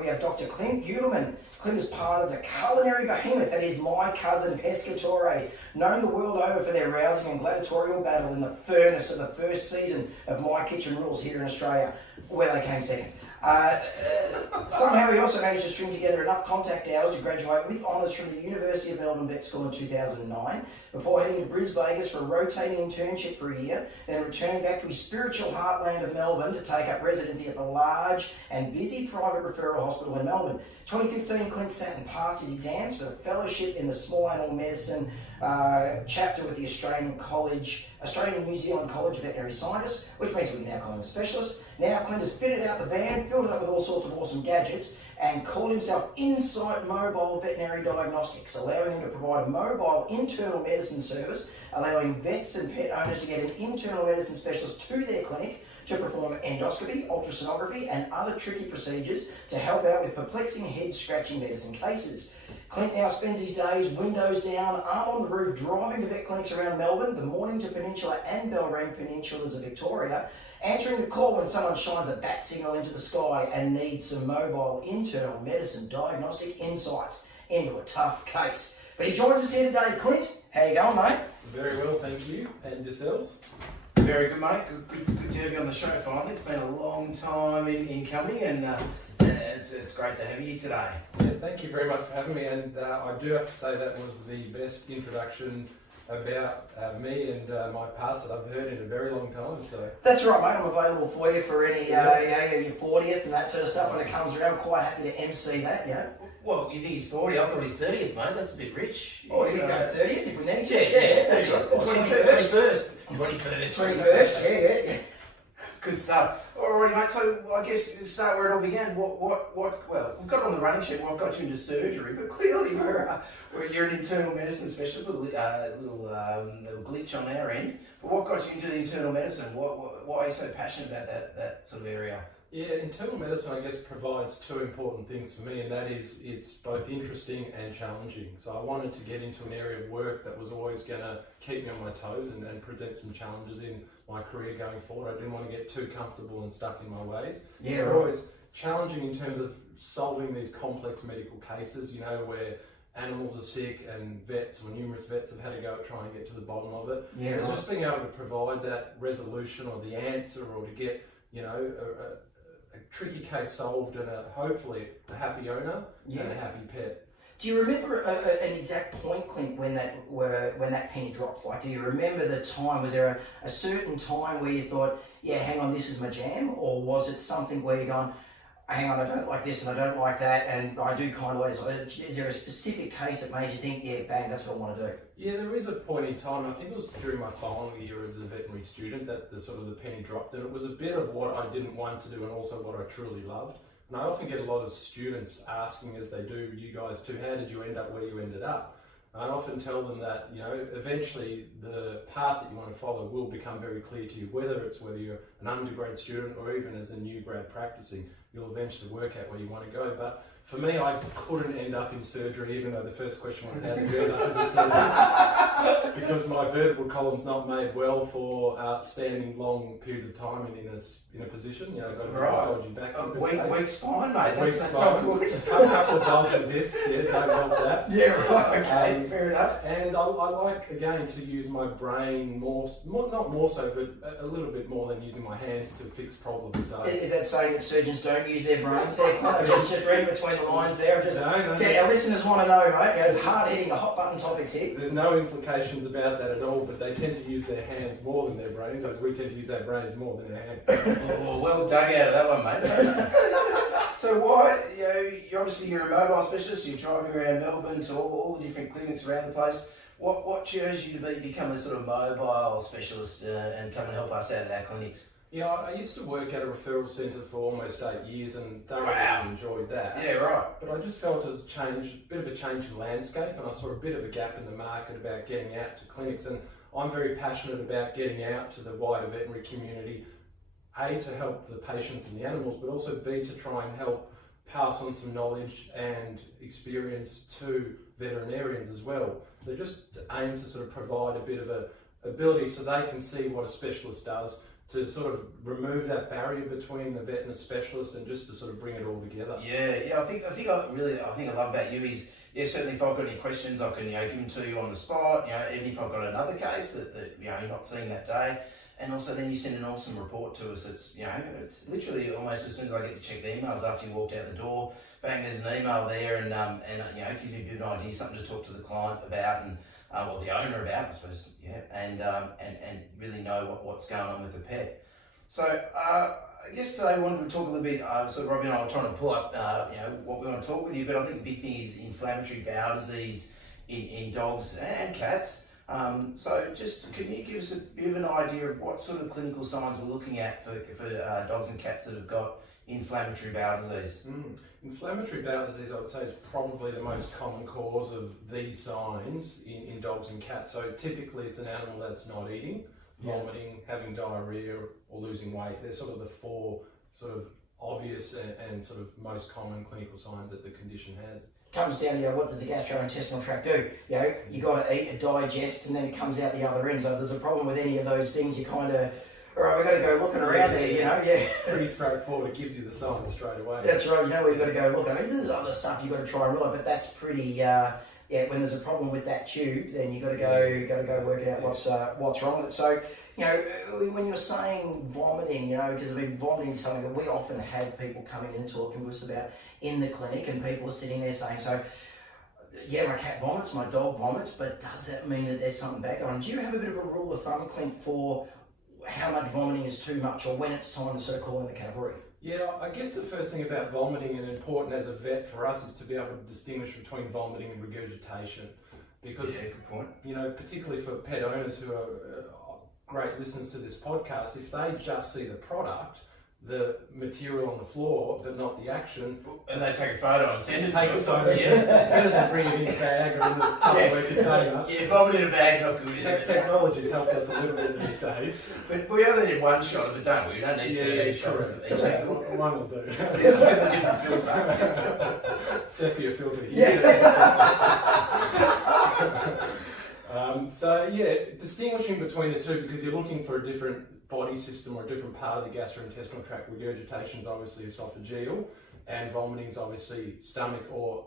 We have Dr Clint Yudelman. Clint is part of the culinary behemoth that is My Cousin Pescatore, known the world over for their rousing and gladiatorial battle in the furnace of the first season of My Kitchen Rules here in Australia, where they came second. Somehow he also managed to string together enough contact hours to graduate with honours from the University of Melbourne Vet School in 2009, before heading to Brisbane for a rotating internship for a year, then returning back to his spiritual heartland of Melbourne to take up residency at the large and busy private referral hospital in Melbourne. 2015, Clint sat and passed his exams for the fellowship in the small animal medicine chapter with the Australian New Zealand College of Veterinary Scientists, which means we can now call him a specialist. Now Clint has fitted out the van, filled it up with all sorts of awesome gadgets, and called himself Insight Mobile Veterinary Diagnostics, allowing him to provide a mobile internal medicine service, allowing vets and pet owners to get an internal medicine specialist to their clinic to perform endoscopy, ultrasonography, and other tricky procedures to help out with perplexing head-scratching medicine cases. Clint now spends his days windows down, arm on the roof, driving to vet clinics around Melbourne, the Mornington Peninsula and Bellarine Peninsulas of Victoria, answering the call when someone shines a bat signal into the sky and needs some mobile internal medicine diagnostic insights into a tough case. But he joins us here today. Clint, how you going, mate? Very well, thank you. And yourselves? Very good, mate. Good to have you on the show finally. It's been a long time in coming, and it's great to have you today. Yeah, thank you very much for having me. And I do have to say that was the best introduction about me and my past that I've heard in a very long time. So that's right, mate. I'm available for you for any your 40th and that sort of stuff when it comes around. Quite happy to MC that, yeah. Well, you think he's 40? I thought he's 30th, mate. That's a bit rich. Oh, you can go 30th if we need to. Yeah, that's right. 21st. 21st, yeah. Good stuff. Alrighty, mate. So I guess to start where it all began. Well, we've got on the running sheet. Well, I've got you into surgery, but clearly you're an internal medicine specialist. A little glitch on our end. But what got you into the internal medicine? Why are you so passionate about that sort of area? Yeah, internal medicine, I guess, provides two important things for me, and that is it's both interesting and challenging. So I wanted to get into an area of work that was always going to keep me on my toes and present some challenges in my career going forward. I didn't want to get too comfortable and stuck in my ways. Yeah, They're right. always challenging in terms of solving these complex medical cases, where animals are sick and vets, or numerous vets, have had to go at trying to get to the bottom of it. Yeah, it's right. just being able to provide that resolution or the answer, or to get, a tricky case solved and hopefully a happy owner and a happy pet. Do you remember an exact point, Clint, when that penny dropped? Like, do you remember the time? Was there a certain time where you thought, yeah, hang on, this is my jam? Or was it something where you're going, hang on, I don't like this and I don't like that, and I do kind of like this? Is there a specific case that made you think, yeah, bang, that's what I want to do? Yeah, there is a point in time, I think it was during my final year as a veterinary student, that the penny dropped, and it was a bit of what I didn't want to do and also what I truly loved. And I often get a lot of students asking, as they do you guys too, how did you end up where you ended up? And I often tell them that, eventually the path that you want to follow will become very clear to you, whether you're an undergrad student or even as a new grad practicing, you'll eventually work out where you want to go. But for me, I couldn't end up in surgery, even though the first question was how did you end up as a surgeon? Because my vertebral column's not made well for standing long periods of time in a position. I've got a dodgy back. Weak spine, mate. That's not good. A couple of bulging discs, don't help that. Yeah, right, okay, fair enough. And I like, again, to use my brain not more so, but a little bit more than using my hands to fix problems. So. Is that saying that surgeons don't use their brains there, Clint? Just reading between the lines there. Our listeners want to know, mate. It's hard-hitting, the hot button topics here. There's no implications about that at all, but they tend to use their hands more than their brains, whereas we tend to use our brains more than our hands. Well dug out of that one, mate. So why, you're a mobile specialist, you're driving around Melbourne to all the different clinics around the place. What chose you to become a sort of mobile specialist and come and help us out at our clinics? Yeah, I used to work at a referral centre for almost 8 years and thoroughly enjoyed that. Yeah, right. But I just felt it was a bit of a change in landscape, and I saw a bit of a gap in the market about getting out to clinics. And I'm very passionate about getting out to the wider veterinary community, A, to help the patients and the animals, but also B, to try and help pass on some knowledge and experience to veterinarians as well. So just to aim to sort of provide a bit of a ability so they can see what a specialist does, to sort of remove that barrier between the vet and the specialist, and just to sort of bring it all together. Yeah. I think I love about you is, yeah, certainly if I've got any questions, I can, you know, give them to you on the spot. You know, even if I've got another case that you know you're not seeing that day, and also then you send an awesome report to us. It's, you know, it's literally almost as soon as I get to check the emails after you walked out the door, bang, there's an email there, and you know, it gives me a bit of an idea, something to talk to the client about, and or the owner about, I suppose, yeah, and really know what's going on with the pet. So I guess today we wanted to talk a little bit. So Robbie and I were trying to pull up, you know, what we want to talk with you, but I think the big thing is inflammatory bowel disease in dogs and cats. So just can you give us a bit of an idea of what sort of clinical signs we're looking at for dogs and cats that have got inflammatory bowel disease? Inflammatory bowel disease, I would say, is probably the most common cause of these signs in dogs and cats. So typically it's an animal that's not eating, vomiting, having diarrhoea, or losing weight. They're sort of the four sort of obvious and sort of most common clinical signs that the condition has. Comes down to, you know, what does the gastrointestinal tract do? You know, you got to eat, it digests, and then it comes out the other end. So if there's a problem with any of those things, you kind of, all right, we've got to go looking around there, you know, yeah. Pretty straightforward, it gives you the signs straight away. That's right, you know where you've got to go look. I mean, there's other stuff you've got to try and rule out, but that's pretty, yeah, when there's a problem with that tube, then you've got to go work it out what's wrong with it. So, you know, when you're saying vomiting, you know, because I mean, vomiting is something that we often have people coming in and talking to us about in the clinic, and people are sitting there saying, so, yeah, my cat vomits, my dog vomits, but does that mean that there's something back on? Do you have a bit of a rule of thumb, Clint, for how much vomiting is too much, or when it's time to sort of call in the cavalry? Yeah, I guess the first thing about vomiting, and important as a vet for us, is to be able to distinguish between vomiting and regurgitation. Because, yeah, good point. You know, particularly for pet owners who are great listeners to this podcast, if they just see the product, the material on the floor, but not the action, and they take a photo and send it take to a us. photo, better than bring it in a bag or in the Tupperware container. Yeah, vomit in a bag's not good. Technology's helped us a little bit these days. But we only need one shot of it, don't we? We don't need 13 shots of each. One will do. This is with a different filter. Sepia filter here. So yeah, distinguishing between the two, because you're looking for a different body system or a different part of the gastrointestinal tract. Regurgitation is obviously esophageal, and vomiting is obviously stomach or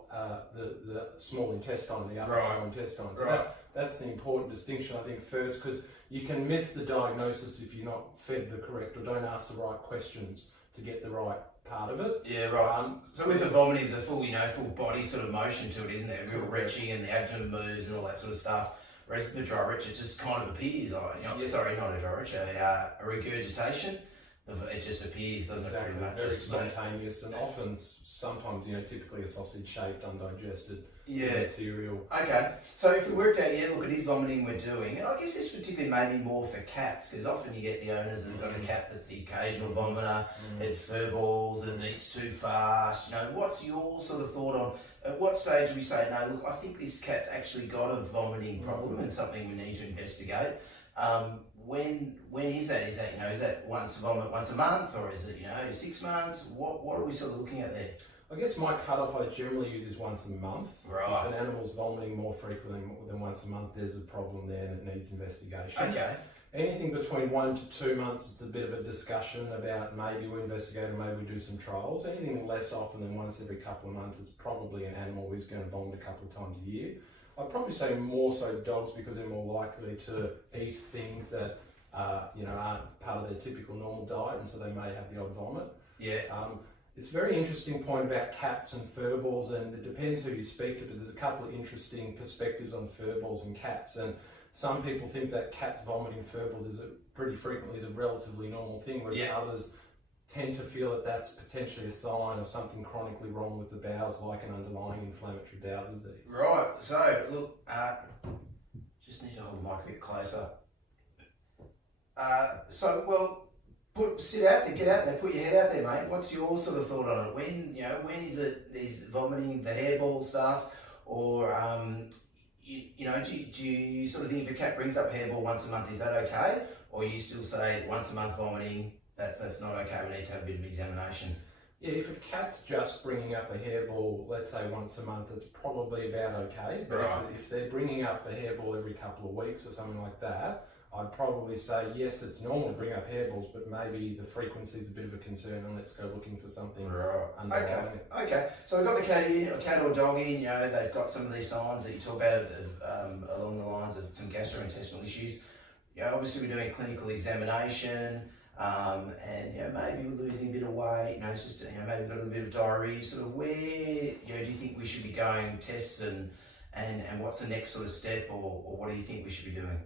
the small intestine, the upper small intestine. So that's the important distinction, I think, first, because you can miss the diagnosis if you're not fed the correct or don't ask the right questions to get the right part of it. Yeah, right. So with the vomiting, there's a full, you know, full body sort of motion to it, isn't there? Real retching, and the abdomen moves and all that sort of stuff. Whereas the dry retch, it just kind of appears, sorry, not a dry retch, a regurgitation. It just appears, doesn't it, pretty much? Very spontaneous, and often, sometimes, you know, typically a sausage-shaped, undigested material. Okay, so if we worked out, look, it is vomiting we're doing, and I guess this particularly may be more for cats, because often you get the owners that have got a cat that's the occasional vomiter, it's fur balls and eats too fast. You know, what's your sort of thought on, at what stage do we say, no, look, I think this cat's actually got a vomiting problem and something we need to investigate? When is that? Is that, you know, is that once a month, or is it, you know, 6 months? What are we sort of looking at there? I guess my cutoff I generally use is once a month. Right. If an animal's vomiting more frequently than once a month, there's a problem there and it needs investigation. Okay. Anything between 1 to 2 months, it's a bit of a discussion about maybe we investigate or maybe we do some trials. Anything less often than once every couple of months, it's probably an animal who's going to vomit a couple of times a year. I'd probably say more so dogs, because they're more likely to eat things that you know, aren't part of their typical normal diet, and so they may have the odd vomit. Yeah. It's a very interesting point about cats and fur balls, and it depends who you speak to, but there's a couple of interesting perspectives on fur balls and cats. And some people think that cats vomiting fur balls pretty frequently is a relatively normal thing, whereas others tend to feel that that's potentially a sign of something chronically wrong with the bowels, like an underlying inflammatory bowel disease. Right, so look, just need to hold the mic a bit closer. Sit out there, get out there, put your head out there, mate. What's your sort of thought on it? When is vomiting the hairball stuff, or do you sort of think if a cat brings up hairball once a month, is that okay, or you still say once a month vomiting, that's not okay, we need to have a bit of examination? Yeah, if a cat's just bringing up a hairball, let's say once a month, it's probably about okay. But if they're bringing up a hairball every couple of weeks or something like that, I'd probably say, yes, it's normal to bring up hairballs, but maybe the frequency is a bit of a concern, and let's go looking for something underlying it. Okay. So we've got the cat in, a cat or dog in, they've got some of these signs that you talk about along the lines of some gastrointestinal issues. Obviously we're doing a clinical examination, and maybe we're losing a bit of weight, it's just, maybe we've got a little bit of diarrhea. Sort of where, do you think we should be going tests and what's the next sort of step, or what do you think we should be doing?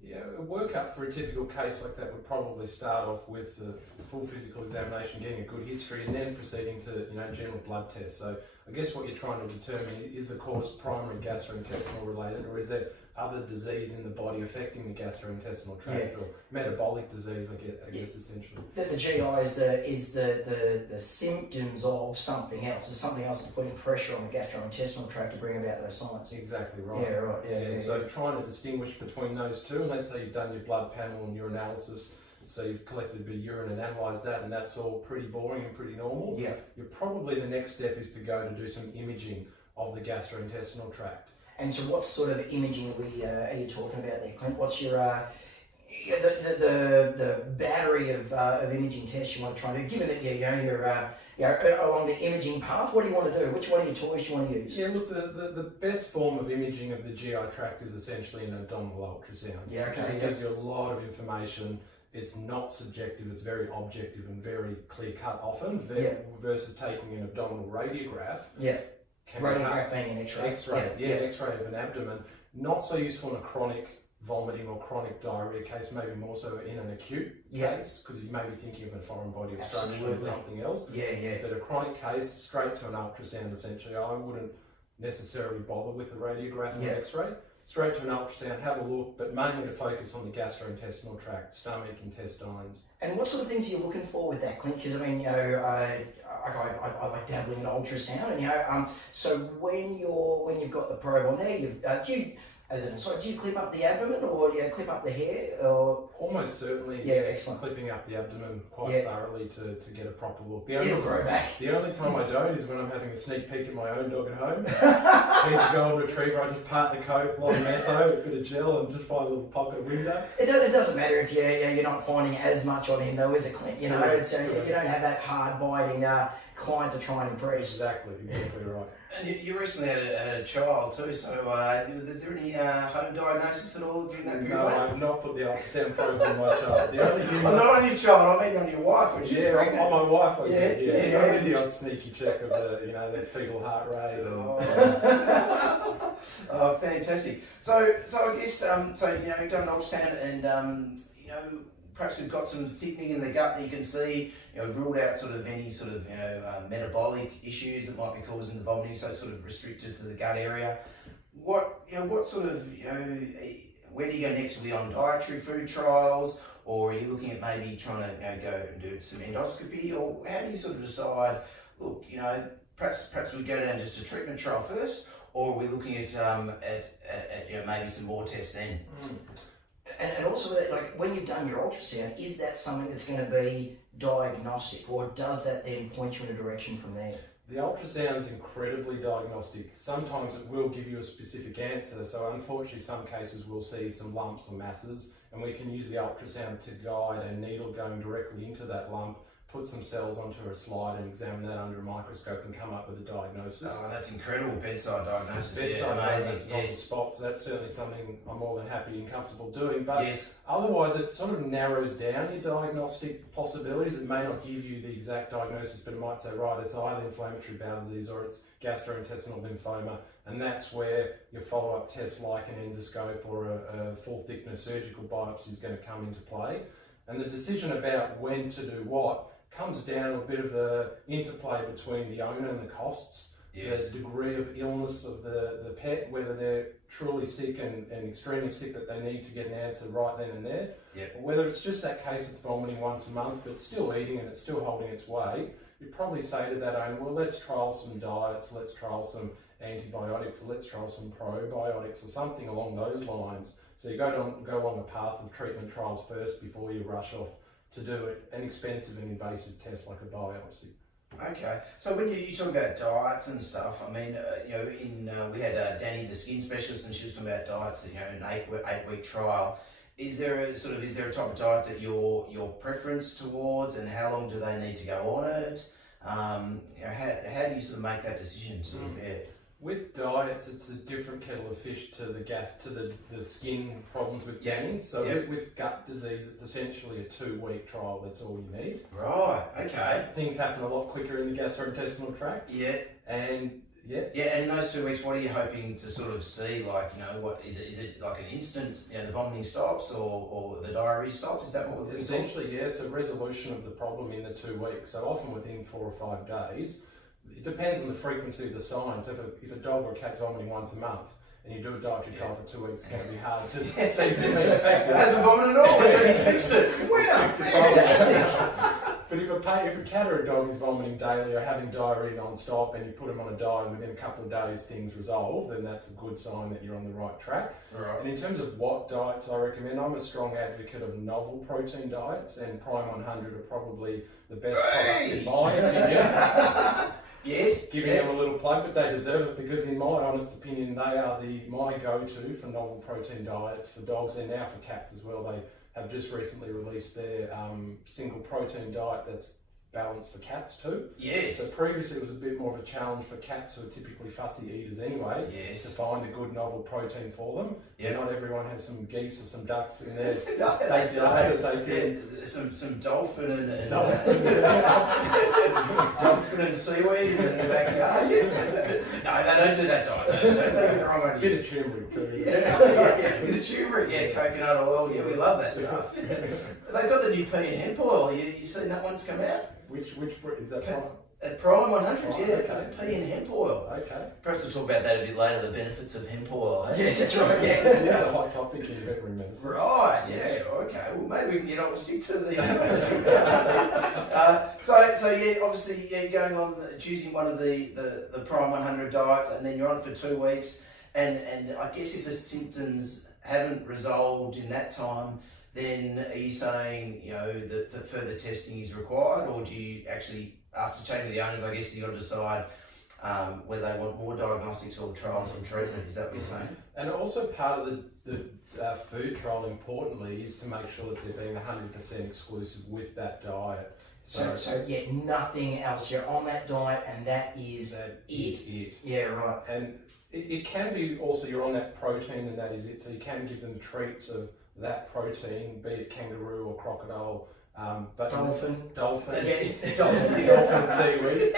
Yeah, a workup for a typical case like that would probably start off with a full physical examination, getting a good history, and then proceeding to general blood tests. So I guess what you're trying to determine is the cause primary gastrointestinal related, or is there other disease in the body affecting the gastrointestinal tract, or metabolic disease, I guess essentially. The GI is the symptoms of something else. There's something else that's putting pressure on the gastrointestinal tract to bring about those signs. Exactly right. Yeah, right. Yeah. So trying to distinguish between those two, and let's say you've done your blood panel and your analysis, so you've collected a bit of urine and analysed that, and that's all pretty boring and pretty normal. Yeah. Probably the next step is to go to do some imaging of the gastrointestinal tract. And so what sort of imaging are you talking about there, Clint? What's your the battery of imaging tests you want to try and do? Given that you're along the imaging path, what do you want to do? Which one of your toys do you want to use? Yeah, look, the best form of imaging of the GI tract is essentially an abdominal ultrasound. Yeah, okay. It gives you a lot of information. It's not subjective, it's very objective and very clear cut often, versus taking an abdominal radiograph. Yeah. Radiograph being an X-ray. X-ray of an abdomen. Not so useful in a chronic vomiting or chronic diarrhea case, maybe more so in an acute case, because you may be thinking of a foreign body obstruction or something else. But a chronic case, straight to an ultrasound essentially. I wouldn't necessarily bother with a radiograph or X-ray. Straight to an ultrasound, have a look, but mainly to focus on the gastrointestinal tract, stomach, intestines. And what sort of things are you looking for with that, Clint? Because I like dabbling in ultrasound, and so when you've got the probe on there, do you clip up the abdomen, or do you clip up the hair, or? Almost certainly. Yeah, excellent. Clipping up the abdomen quite thoroughly to get a proper look. It'll grow back. The only time I don't is when I'm having a sneak peek at my own dog at home. He's a golden retriever. I just part the coat, a lot of metho, a bit of gel, and just find a little pocket window. It doesn't matter if you're not finding as much on him though, is it, Clint? You don't have that hard biting client to try and impress. Exactly right. And you recently had a child too, so is there any home diagnosis at all during that period? No, I have not put the ultrasound probe on my child. Not on your child, I mean on your wife when she's pregnant. On my wife, I did. I did the odd sneaky check of the fetal heart rate. Oh, fantastic. So I guess you've done an ultrasound, and perhaps we've got some thickening in the gut that you can see. Ruled out sort of any sort of metabolic issues that might be causing the vomiting, so it's sort of restricted to the gut area. What sort of where do you go next? Are we on dietary food trials, or are you looking at maybe trying to go and do some endoscopy, or how do you sort of decide? Look, perhaps we go down just a treatment trial first, or are we looking at maybe some more tests then? And also, like when you've done your ultrasound, is that something that's going to be diagnostic, or does that then point you in a direction from there? The ultrasound is incredibly diagnostic. Sometimes it will give you a specific answer. So unfortunately, some cases we'll see some lumps or masses, and we can use the ultrasound to guide a needle going directly into that lump, put some cells onto a slide and examine that under a microscope and come up with a diagnosis. Oh, that's incredible, bedside diagnosis. Bedside diagnosis on the spot, so that's certainly something I'm more than happy and comfortable doing. But otherwise, it sort of narrows down your diagnostic possibilities. It may not give you the exact diagnosis, but it might say, right, it's either inflammatory bowel disease or it's gastrointestinal lymphoma, and that's where your follow-up tests like an endoscope or a full thickness surgical biopsy is going to come into play. And the decision about when to do what comes down to a bit of the interplay between the owner and the costs, the degree of illness of the pet, whether they're truly sick and extremely sick that they need to get an answer right then and there, or whether it's just that case it's vomiting once a month but still eating and it's still holding its weight. You'd probably say to that owner, well, let's trial some diets, let's trial some antibiotics, or let's trial some probiotics or something along those lines. So you go along a path of treatment trials first before you rush off to do an expensive and invasive test like a biopsy. Okay, so when you talk about diets and stuff, I mean, we had Danny, the skin specialist, and she was talking about diets, an 8-week trial. is there a type of diet that your preference towards, and how long do they need to go on it? How do you sort of make that decision? With diets, it's a different kettle of fish to the skin problems with gaining. So with gut disease, it's essentially a 2-week trial. That's all you need. Right. Okay. Things happen a lot quicker in the gastrointestinal tract. Yeah. And and in those 2 weeks, what are you hoping to sort of see? Like, what is it like an instant, the vomiting stops or the diarrhea stops? Is that what we're looking for? Essentially, yes, a resolution of the problem in the 2 weeks. So often within 4 or 5 days. It depends on the frequency of the signs. If a dog or a cat's vomiting once a month and you do a dietary trial for 2 weeks, it's going to be hard to see if it's been effective. It hasn't vomited at all, so he's fixed it. Fantastic. But if a cat or a dog is vomiting daily or having diarrhea non-stop and you put them on a diet and within a couple of days things resolve, then that's a good sign that you're on the right track. Right. And in terms of what diets I recommend, I'm a strong advocate of novel protein diets, and Prime 100 are probably the best product in my opinion. Yes. Giving them a little plug, but they deserve it because in my honest opinion, they are my go-to for novel protein diets for dogs and now for cats as well. They have just recently released their single protein diet that's balanced for cats too. Yes. So previously it was a bit more of a challenge for cats who are typically fussy eaters anyway. Yes. To find a good novel protein for them. Yeah. Not everyone has some geese or some ducks in there. Some dolphin and dolphin and seaweed in the backyard. No, they don't do that diet. Don't take it the wrong way. Bit of turmeric too. With the turmeric, coconut oil. Yeah, we love that stuff. They've got the new pea and hemp oil. You seen that one's come out? Which is that from? At Prime 100, Right, okay. pea and hemp oil. Okay. Perhaps we'll talk about that a bit later, the benefits of hemp oil. Eh? Yes, that's right. It is a hot topic in veterinary medicine. Right, okay. Well, maybe we can get on stick to the... obviously, you're going on, choosing one of the Prime 100 diets, and then you're on for 2 weeks, and I guess if the symptoms haven't resolved in that time, then are you saying, that further testing is required, or do you actually, after chatting with the owners, I guess you've got to decide whether they want more diagnostics or trials and treatment? Is that what you're saying? And also part of the food trial, importantly, is to make sure that they're being 100% exclusive with that diet. So nothing else. You're on that diet, and that is it. Yeah, right. And it can be also you're on that protein, and that is it. So you can give them treats of that protein, be it kangaroo or crocodile, but Dolphin. Again, dolphin seaweed.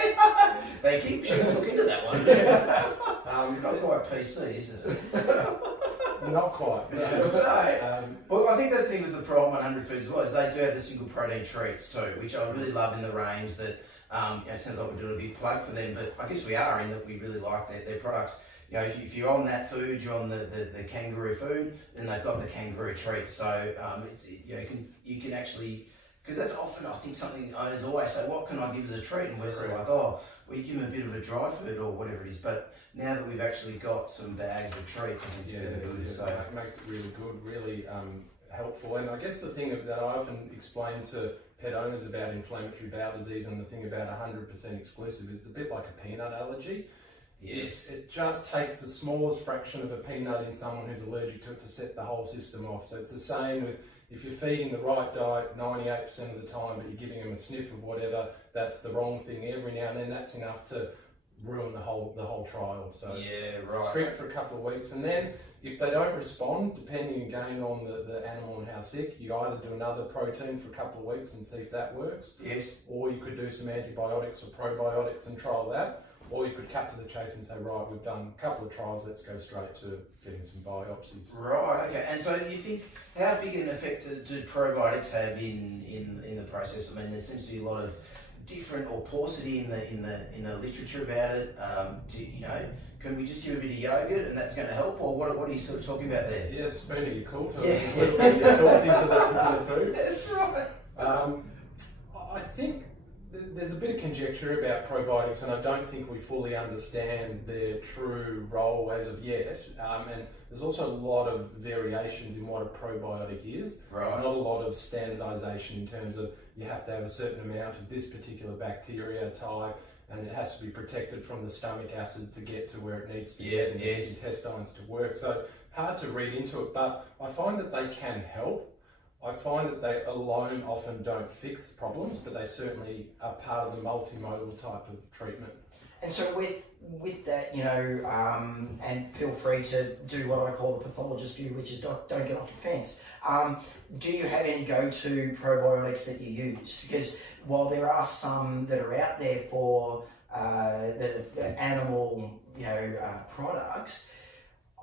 Thank you. Should we look into that one? It's not quite PC, is it? Not quite. No. Well, I think that's the thing with the Prime 100 foods as well, is they do have the single protein treats too, which I really love in the range. That it sounds like we're doing a big plug for them, but I guess we are, in that we really like their products. If you're on that food, you're on the kangaroo food, then they've got the kangaroo treats. So you can actually, because that's often, I think, something owners always say, what can I give as a treat? And we're sort of like, well, you give them a bit of a dry food or whatever it is. But now that we've actually got some bags of treats, I think it's really good. So it makes it really good, really helpful. And I guess the thing that I often explain to pet owners about inflammatory bowel disease and the thing about 100% exclusive is a bit like a peanut allergy. yes, It just takes the smallest fraction of a peanut in someone who's allergic to it to set the whole system off. So it's the same with if you're feeding the right diet 98% of the time, but you're giving them a sniff of whatever, that's the wrong thing. Every now and then, that's enough to ruin the whole trial. So strict for a couple of weeks, and then if they don't respond, depending again on the animal and how sick, you either do another protein for a couple of weeks and see if that works. Yes. Or you could do some antibiotics or probiotics and trial that. Or you could cut to the chase and say, right, we've done a couple of trials, let's go straight to getting some biopsies. Right, okay. And so you think, how big an effect do probiotics have in the process? I mean, there seems to be a lot of different, or paucity in the literature about it. Can we just give a bit of yogurt and that's going to help? Or what are you sort of talking about there? Yeah, spooning your cool to Yeah. a little bit of cool into the food. That's right. I think there's a bit of conjecture about probiotics, and I don't think we fully understand their true role as of yet. And there's also a lot of variations in what a probiotic is. Right. There's not a lot of standardization in terms of you have to have a certain amount of this particular bacteria type, and it has to be protected from the stomach acid to get to where it needs to get and the intestines to work. So hard to read into it, but I find that they can help. I find that they alone often don't fix the problems, but they certainly are part of the multimodal type of treatment. And so with that, you know, and feel free to do what I call the pathologist view, which is don't get off the fence. Do you have any go-to probiotics that you use? Because while there are some that are out there for the animal, you know, products,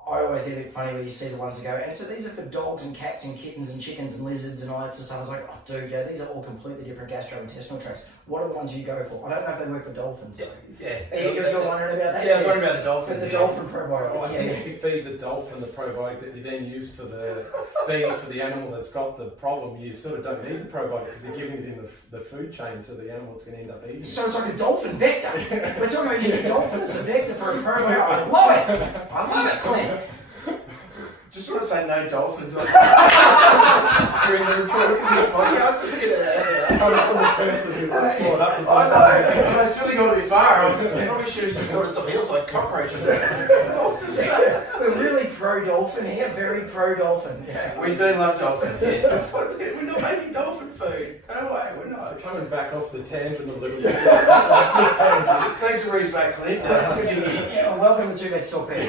I always get a bit funny when you see the ones that go, and so these are for dogs and cats and kittens and chickens and lizards and all that sort of stuff. I was like, oh dude, yeah, these are all completely different gastrointestinal tracts. What are the ones you go for? I don't know if they work for dolphins though. You're wondering about that? Yeah, I was wondering about the dolphin. The dolphin probiotic. Well, I think if you feed the dolphin the probiotic that you then use for the feed for the animal that's got the problem, you sort of don't need the probiotic because you're giving it in the food chain to the animal that's going to end up eating it. So it's like a dolphin vector. We're talking about using dolphin as a vector for a probiotic. I love it. I love it, Clint. Just want to say no dolphins during the recording of the podcast. Let's get it out there. Coming from the person who brought up the I know. It's really gone a bit far. I probably should have just thought of something else like cockroaches. We're really pro-dolphin here. Very pro-dolphin. Yeah, we do love dolphins, yes. That's what we're not making dolphin food. No way, we're not. So coming back off the tangent a little bit. Thanks for reaching back, Clint. Yeah, welcome to Let's Talk Pets.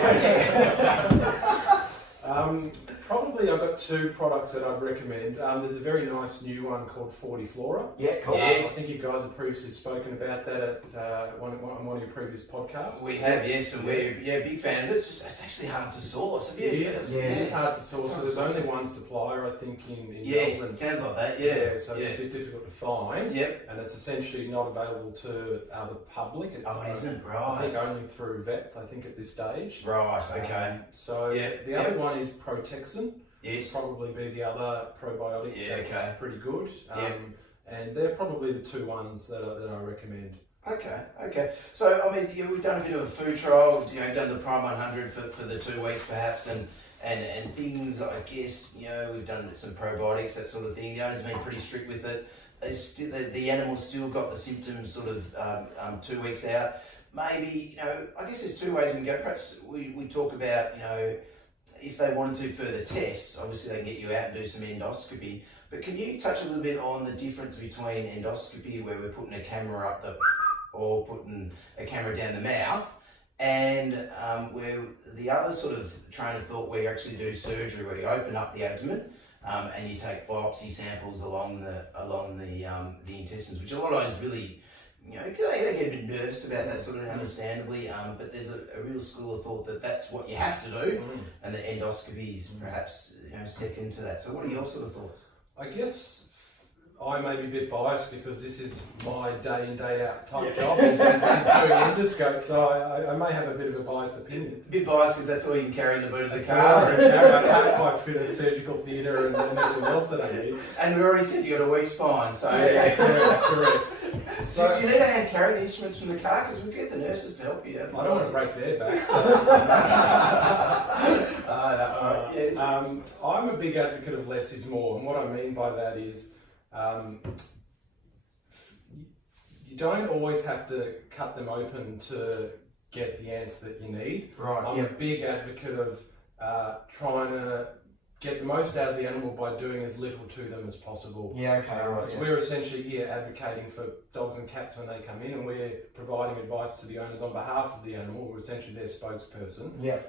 Probably I've got two products that I'd recommend. There's a very nice new one called 40 Flora. Yeah, cool. Yes. I think you guys have previously spoken about that at one of your previous podcasts. We have, yes, and we're big fan of it. It's actually hard to source. Have you? Yes, it is hard to source. So there's only one supplier, I think, in Melbourne. It sounds like that, yeah. So it's a bit difficult to find. Yep. And it's essentially not available to the public. It's, it isn't, right. I think only through vets, I think, at this stage. Right, okay. The other one is Protexin. Yes. Probably be the other probiotic that's pretty good. And they're probably the two ones that I recommend. Okay. So, I mean, we've done a bit of a food trial, done the Prime 100 for the 2 weeks perhaps, and things, I guess, we've done some probiotics, that sort of thing. The owner's been pretty strict with it. The animal's still got the symptoms sort of 2 weeks out. Maybe, I guess there's 2 ways we can go. Perhaps we talk about, if they wanted to further tests, obviously they can get you out and do some endoscopy. But can you touch a little bit on the difference between endoscopy, where we're putting a camera up or putting a camera down the mouth, and where the other sort of train of thought where you actually do surgery, where you open up the abdomen and you take biopsy samples along the intestines, which a lot of times really, they get a bit nervous about that sort of, understandably, but there's a real school of thought that that's what you have to do, and the endoscopy is perhaps second to that. So what are your sort of thoughts? I guess I may be a bit biased because this is my day in, day out type job is doing endoscope, so I may have a bit of a biased opinion. A bit biased because that's all you can carry in the boot of the car. I can't quite fit a surgical theatre and everything else that I need. And we already said you got a weak spine, so... Yeah, correct. So, do you need a hand carry the instruments from the car? Because we'll get the nurses to help you. I don't want to break their backs. So. Yes. I'm a big advocate of less is more, and what I mean by that is you don't always have to cut them open to get the answer that you need. Right. I'm a big advocate of trying to get the most out of the animal by doing as little to them as possible. Yeah, okay, right. So we're essentially here advocating for dogs and cats when they come in, and we're providing advice to the owners on behalf of the animal. We're essentially their spokesperson. Yeah.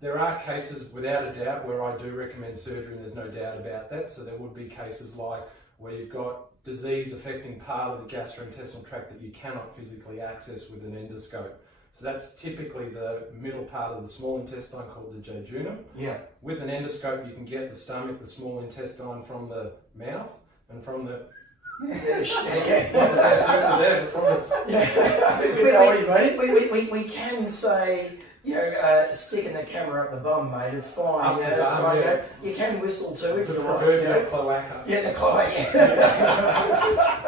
There are cases, without a doubt, where I do recommend surgery, and there's no doubt about that. So there would be cases like where you've got disease affecting part of the gastrointestinal tract that you cannot physically access with an endoscope. So that's typically the middle part of the small intestine called the jejunum. Yeah. With an endoscope, you can get the stomach, the small intestine from the mouth and from the... We can say, sticking the camera up the bum, mate, it's fine. You can whistle too if you like. The cloaca. Yeah, the cloaca.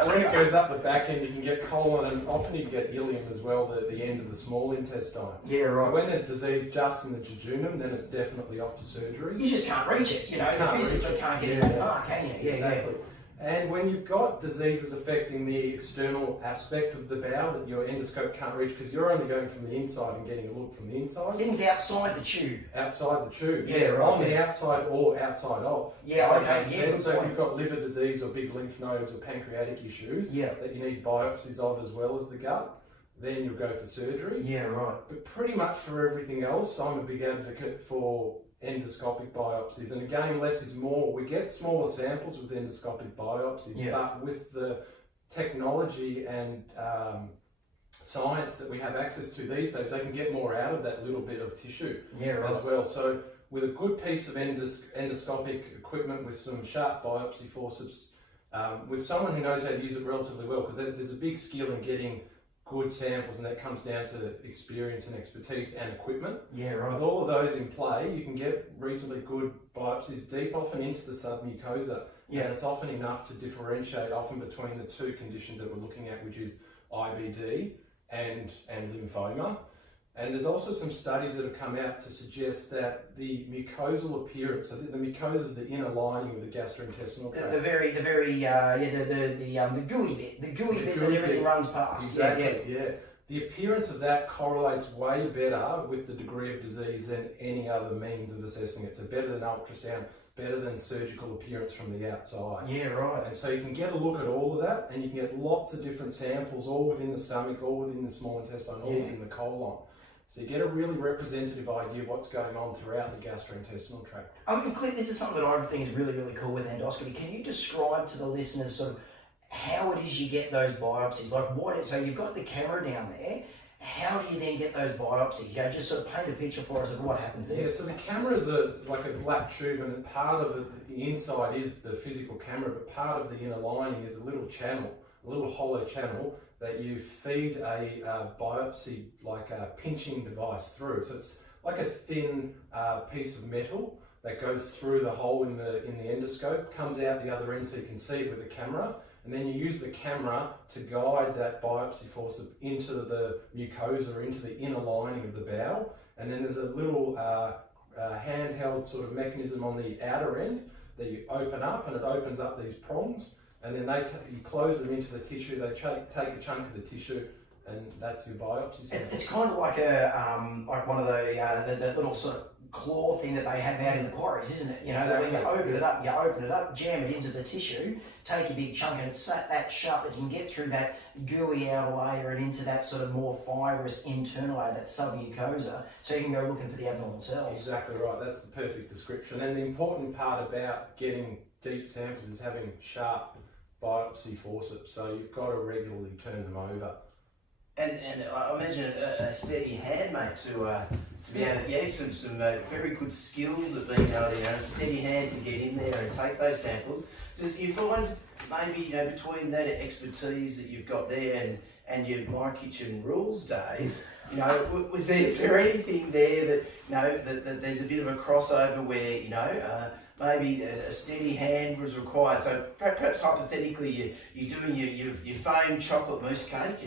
When it goes up the back end, you can get colon, and often you get ileum as well, the end of the small intestine. Yeah, right. So when there's disease just in the jejunum, then it's definitely off to surgery. You just can't reach it, you physically can't get it in the bar, can you? Yeah, exactly. Yeah. And when you've got diseases affecting the external aspect of the bowel that your endoscope can't reach, because you're only going from the inside and getting a look from the inside. Things outside the tube. Outside the tube. Yeah, right. On the outside or outside of. Yeah, okay. Yeah, so if you've got liver disease or big lymph nodes or pancreatic issues that you need biopsies of as well as the gut, then you'll go for surgery. Yeah, right. But pretty much for everything else, I'm a big advocate for endoscopic biopsies, and again, less is more. We get smaller samples with endoscopic biopsies, but with the technology and science that we have access to these days, they can get more out of that little bit of tissue as well. So with a good piece of endoscopic equipment with some sharp biopsy forceps, with someone who knows how to use it relatively well, because there's a big skill in getting good samples, and that comes down to experience and expertise and equipment. Yeah, right. With all of those in play, you can get reasonably good biopsies deep often into the submucosa. Yeah. And it's often enough to differentiate often between the two conditions that we're looking at, which is IBD and lymphoma. And there's also some studies that have come out to suggest that the mucosal appearance, so the mucosa is the inner lining of the gastrointestinal tract. The gooey bit, the gooey bit that everything runs past. Exactly, yeah. The appearance of that correlates way better with the degree of disease than any other means of assessing it. So better than ultrasound, better than surgical appearance from the outside. Yeah, right. And so you can get a look at all of that, and you can get lots of different samples, all within the stomach, all within the small intestine, all within the colon. So you get a really representative idea of what's going on throughout the gastrointestinal tract. I mean, Clint, this is something that I think is really, really cool with endoscopy. Can you describe to the listeners sort of how it is you get those biopsies? Like so you've got the camera down there. How do you then get those biopsies? You know, just sort of paint a picture for us of what happens there. Yeah, so the camera is like a black tube, and part of it, the inside is the physical camera, but part of the inner lining is a little channel, a little hollow channel that you feed a biopsy, like a pinching device through. So it's like a thin piece of metal that goes through the hole in the endoscope, comes out the other end so you can see it with the camera, and then you use the camera to guide that biopsy forceps into the mucosa or into the inner lining of the bowel. And then there's a little handheld sort of mechanism on the outer end that you open up, and it opens up these prongs. And then you close them into the tissue. They take a chunk of the tissue, and that's your biopsy sample. It's kind of like like one of the little sort of claw thing that they have out in the quarries, isn't it? You know, Exactly. when you open it up, jam it into the tissue, take a big chunk, and it's that shut that you can get through that gooey outer layer and into that sort of more fibrous internal layer, that submucosa, so you can go looking for the abnormal cells. Exactly right. That's the perfect description. And the important part about getting deep samples is having sharp biopsy forceps, so you've got to regularly turn them over. And I imagine a steady hand, mate, to be able to, some very good skills of being able to, a steady hand to get in there and take those samples. Does you find maybe, between that expertise that you've got there and your My Kitchen Rules days, is there anything there that there's a bit of a crossover where, maybe a steady hand was required? So perhaps hypothetically, you're doing your famed chocolate mousse cake,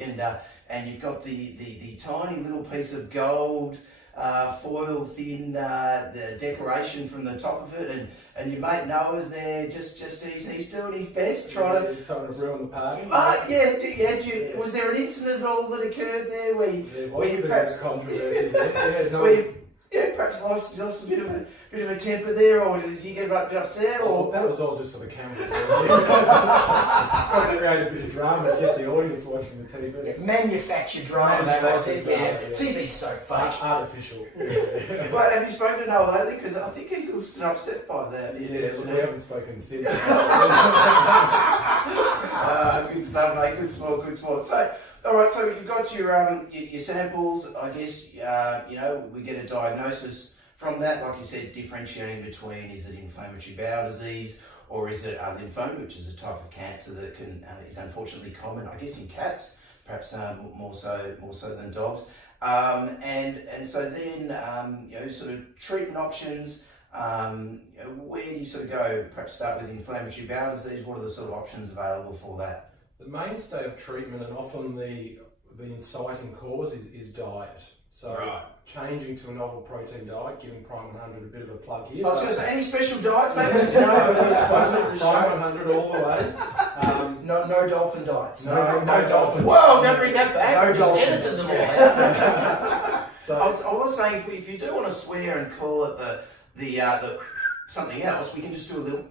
and you've got the tiny little piece of gold foil thin the decoration from the top of it, and your mate Noah's there, just he's doing his best trying to ruin the party. Was there an incident at all that occurred there where you perhaps controversy? perhaps lost a bit of a temper there, or did you get a bit upset? Or that was all just for the cameras. Got to create a bit of drama to get the audience watching the TV. Yeah, manufactured drama, that was it. Yeah. TV's so fake. Artificial. Well, have you spoken to Noah lately? Because I think he's a little upset by that. Yeah, so we haven't spoken since. Good stuff, mate. Good sport. So, all right. So you've got your samples. I guess we get a diagnosis from that. Like you said, differentiating between, is it inflammatory bowel disease or is it lymphoma, which is a type of cancer that is unfortunately common, I guess, in cats, perhaps more so than dogs. And so then sort of treatment options. Where do you sort of go? Perhaps start with inflammatory bowel disease. What are the sort of options available for that? The mainstay of treatment, and often the inciting cause, is diet. So changing to a novel protein diet, giving Prime 100 a bit of a plug here. I was going to say, any special diets, mate? Prime 100 all the way. No dolphin diets. No dolphins. Whoa, don't bring that back. No We just dolphins. edited them all out. So, I was saying, if you do want to swear and call it the something else, we can just do a little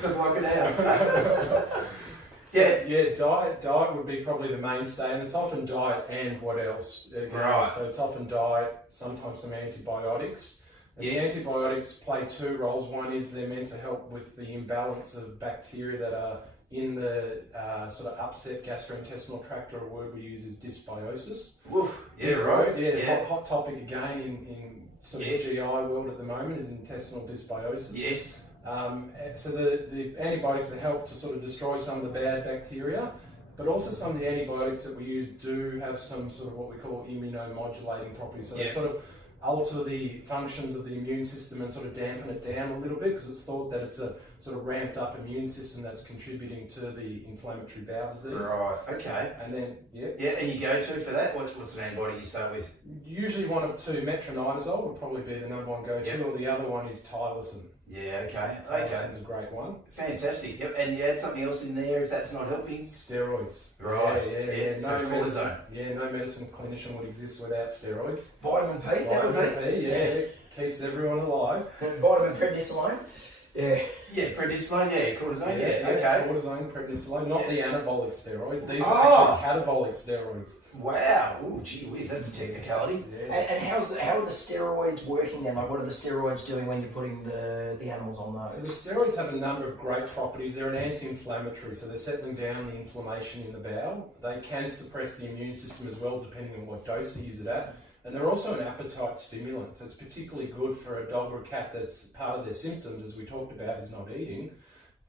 to block it out. Diet would be probably the mainstay, and it's often diet and what else? Again. Right. So it's often diet, sometimes some antibiotics. And Yes. the antibiotics play two roles. One is they're meant to help with the imbalance of bacteria that are in the sort of upset gastrointestinal tract, or a word we use is dysbiosis. Woof. Yeah, right. Yeah. Hot topic again in sort of Yes. GI world at the moment is intestinal dysbiosis. Yes. So the antibiotics that help to sort of destroy some of the bad bacteria, but also some of the antibiotics that we use do have some sort of what we call immunomodulating properties. So they sort of alter the functions of the immune system and sort of dampen it down a little bit, because it's thought that it's a sort of ramped up immune system that's contributing to the inflammatory bowel disease. Right. Okay. And then, And you go to for that? What's an antibiotic you start with? usually one of two. Metronidazole would probably be the number one go-to, or the other one is Tylosin. Yeah. Okay. Tylosin's a great one. Fantastic. Yep. And you add something else in there if that's not helping. Steroids. Right. Yeah. So No cortisone. medicine. No medicine clinician would exist without steroids. Vitamin P, that would Vitamin be. P, keeps everyone alive. Vitamin prednisolone. Yeah. Yeah. Prednisolone. Yeah. Cortisone. Yeah. Okay. Cortisone, prednisolone, not the anabolic steroids. These Oh. are actually catabolic steroids. Wow. Ooh, gee whiz, that's a technicality. And how are the steroids working then? Like, what are the steroids doing when you're putting the animals on So those? the steroids have a number of great properties. They're an anti-inflammatory, so they're settling down the inflammation in the bowel. They can suppress the immune system as well, depending on what dose you use it at. And they're also an appetite stimulant, so it's particularly good for a dog or a cat that's part of their symptoms, as we talked about, is not eating,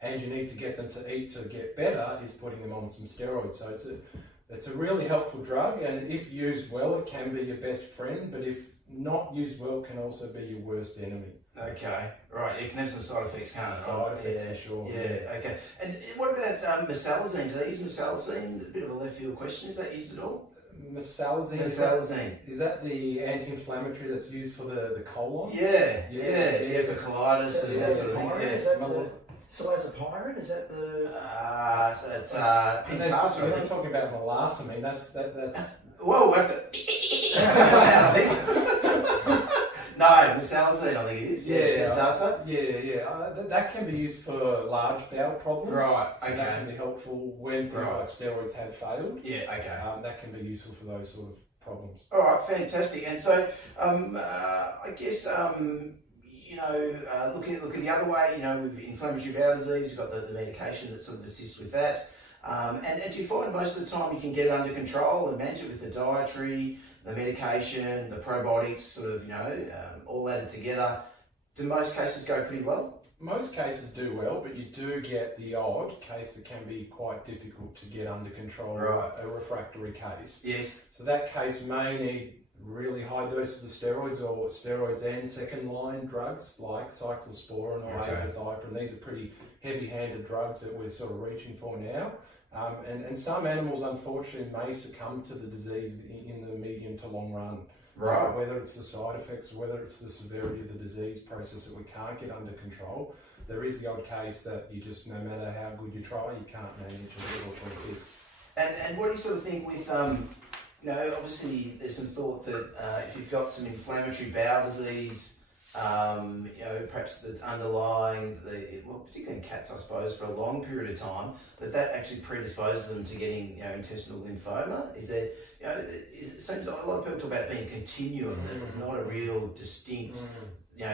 and you need to get them to eat to get better, is putting them on some steroids. So it's a really helpful drug, and if used well, it can be your best friend, but if not used well, it can also be your worst enemy. Okay. Right. It can have some side effects, can't it? Side effects for sure. Yeah. Okay. And what about mesalazine? Do they use mesalazine? A bit of a left field question. Is that used at all? Mesalazine. Mesalazine. Is that the anti-inflammatory that's used for the colon? Yeah. Yeah. For colitis and that sort of thing. Is that the Cilazapyrin? Is that the... So it's We're Pentasa. not talking about melassamine. That's Whoa, we have to. No, mesalazine, I think it is. Pentasa. That can be used for large bowel problems. Right, So okay. that can be helpful when things like steroids have failed. Yeah, okay. That can be useful for those sort of problems. All right, fantastic. And so, I guess, looking at the other way, with inflammatory bowel disease, you've got the medication that sort of assists with that. And do you find most of the time you can get it under control and manage it with the dietary, the medication, the probiotics, sort of, all added together? Do most cases go pretty well? Most cases do well, but you do get the odd case that can be quite difficult to get under control, Right. a refractory case. Yes. So that case may need really high doses of steroids, or steroids and second line drugs like cyclosporin or azathioprine. These are pretty heavy-handed drugs that we're sort of reaching for now. And some animals, unfortunately, may succumb to the disease in the medium to long run. Right. Whether it's the side effects, whether it's the severity of the disease process that we can't get under control, there is the odd case that you just, no matter how good you try, you can't manage it or fix. And what do you sort of think with, obviously there's some thought that if you've got some inflammatory bowel disease, perhaps that's underlying, particularly in cats, I suppose, for a long period of time, that actually predisposes them to getting, intestinal lymphoma. Is there, it seems like a lot of people talk about it being a continuum, that it's not a real distinct,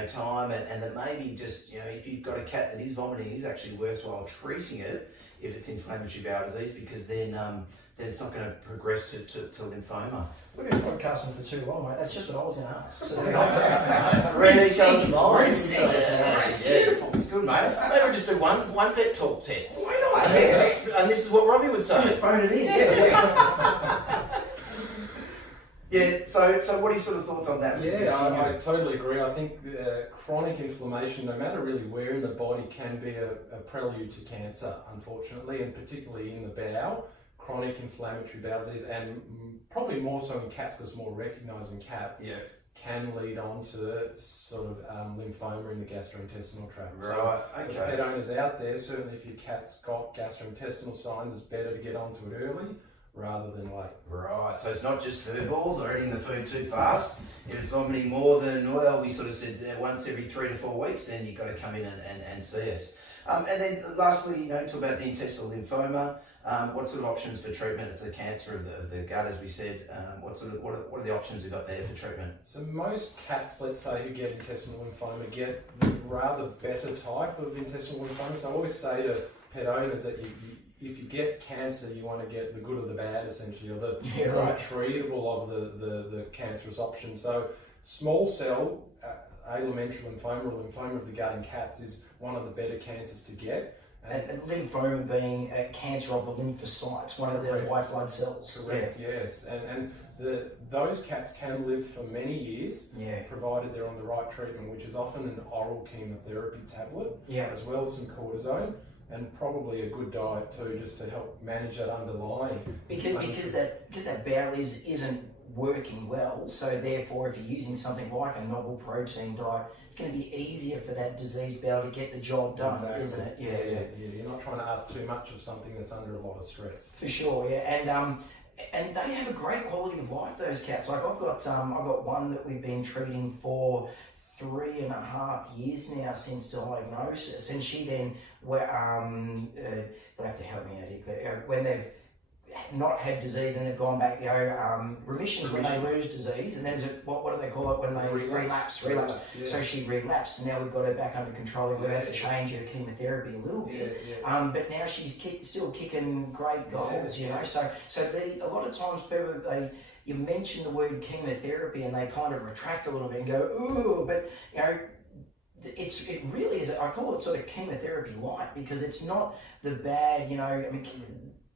time, and that maybe just, if you've got a cat that is vomiting, it is actually worthwhile treating it if it's inflammatory bowel disease, because then it's not going to progress to lymphoma. We've been podcasting for too long, mate. That's just what I was going to ask. So, We're in sync. We're in sync. It's beautiful. It's good, mate. Maybe we'll just do one vet talk, Teds. Why not? And this is what Robbie would say. Just phone it in. Yeah. So what are your sort of thoughts on that? Yeah, I totally agree. I think chronic inflammation, no matter really where in the body, can be a prelude to cancer, unfortunately, and particularly in the bowel. chronic inflammatory bowel disease, and probably more so in cats because more recognised in cats, can lead on to sort of lymphoma in the gastrointestinal tract. Right, So okay. for pet owners out there, certainly if your cat's got gastrointestinal signs, it's better to get onto it early rather than late. Right, so it's not just food balls or eating the food too fast. If it's not any more than, well, we sort of said once every 3 to 4 weeks, then you've got to come in and see us. And then lastly, talk about the intestinal lymphoma. What sort of options for treatment? It's a cancer of the gut, as we said. What are the options we've got there for treatment? So most cats, let's say, who get intestinal lymphoma get the rather better type of intestinal lymphoma. So I always say to pet owners that if you get cancer, you want to get the good or the bad, essentially, or the treatable of the cancerous option. So small cell alimentary lymphoma or lymphoma of the gut in cats is one of the better cancers to get. And lymphoma being a cancer of the lymphocytes, one of the white blood cells. Correct, yes. And those cats can live for many years, provided they're on the right treatment, which is often an oral chemotherapy tablet, as well as some cortisone, and probably a good diet too, just to help manage that underlying. Because that bowel isn't working well, so therefore if you're using something like a novel protein diet, it's going to be easier for that diseased bowel to get the job done, isn't it? Yeah. You're not trying to ask too much of something that's under a lot of stress. For sure, and they have a great quality of life, those cats. Like I've got one that we've been treating for 3.5 years now since diagnosis, and she then they'll have to help me out here. When they've not had disease and they've gone back, remissions when they lose disease, and then what do they call it when they relapse? Yeah. So she relapsed, and now we've got her back under control, and we've had to change her chemotherapy a little bit. But now she's still kicking great goals, So a lot of times people you mention the word chemotherapy and they kind of retract a little bit and go, ooh, but it really is. I call it sort of chemotherapy light, because it's not the bad.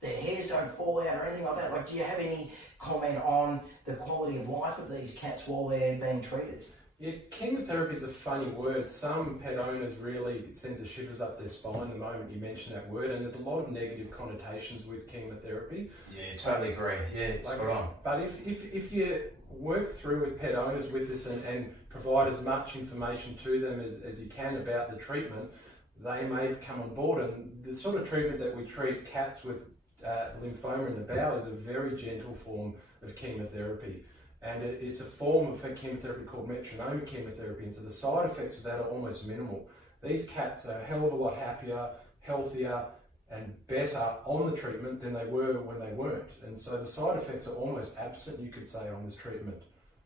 Their hairs don't fall out or anything like that. Like, do you have any comment on the quality of life of these cats while they're being treated? Yeah, chemotherapy is a funny word. Some pet owners really, it sends the shivers up their spine the moment you mention that word, and there's a lot of negative connotations with chemotherapy. Yeah, totally agree. Yeah, spot on. But if you work through with pet owners with this and provide as much information to them as you can about the treatment, they may come on board. And the sort of treatment that we treat cats with lymphoma in the bowel is a very gentle form of chemotherapy. And it's a form of chemotherapy called metronomic chemotherapy, and so the side effects of that are almost minimal. These cats are a hell of a lot happier, healthier, and better on the treatment than they were when they weren't. And so the side effects are almost absent, you could say, on this treatment.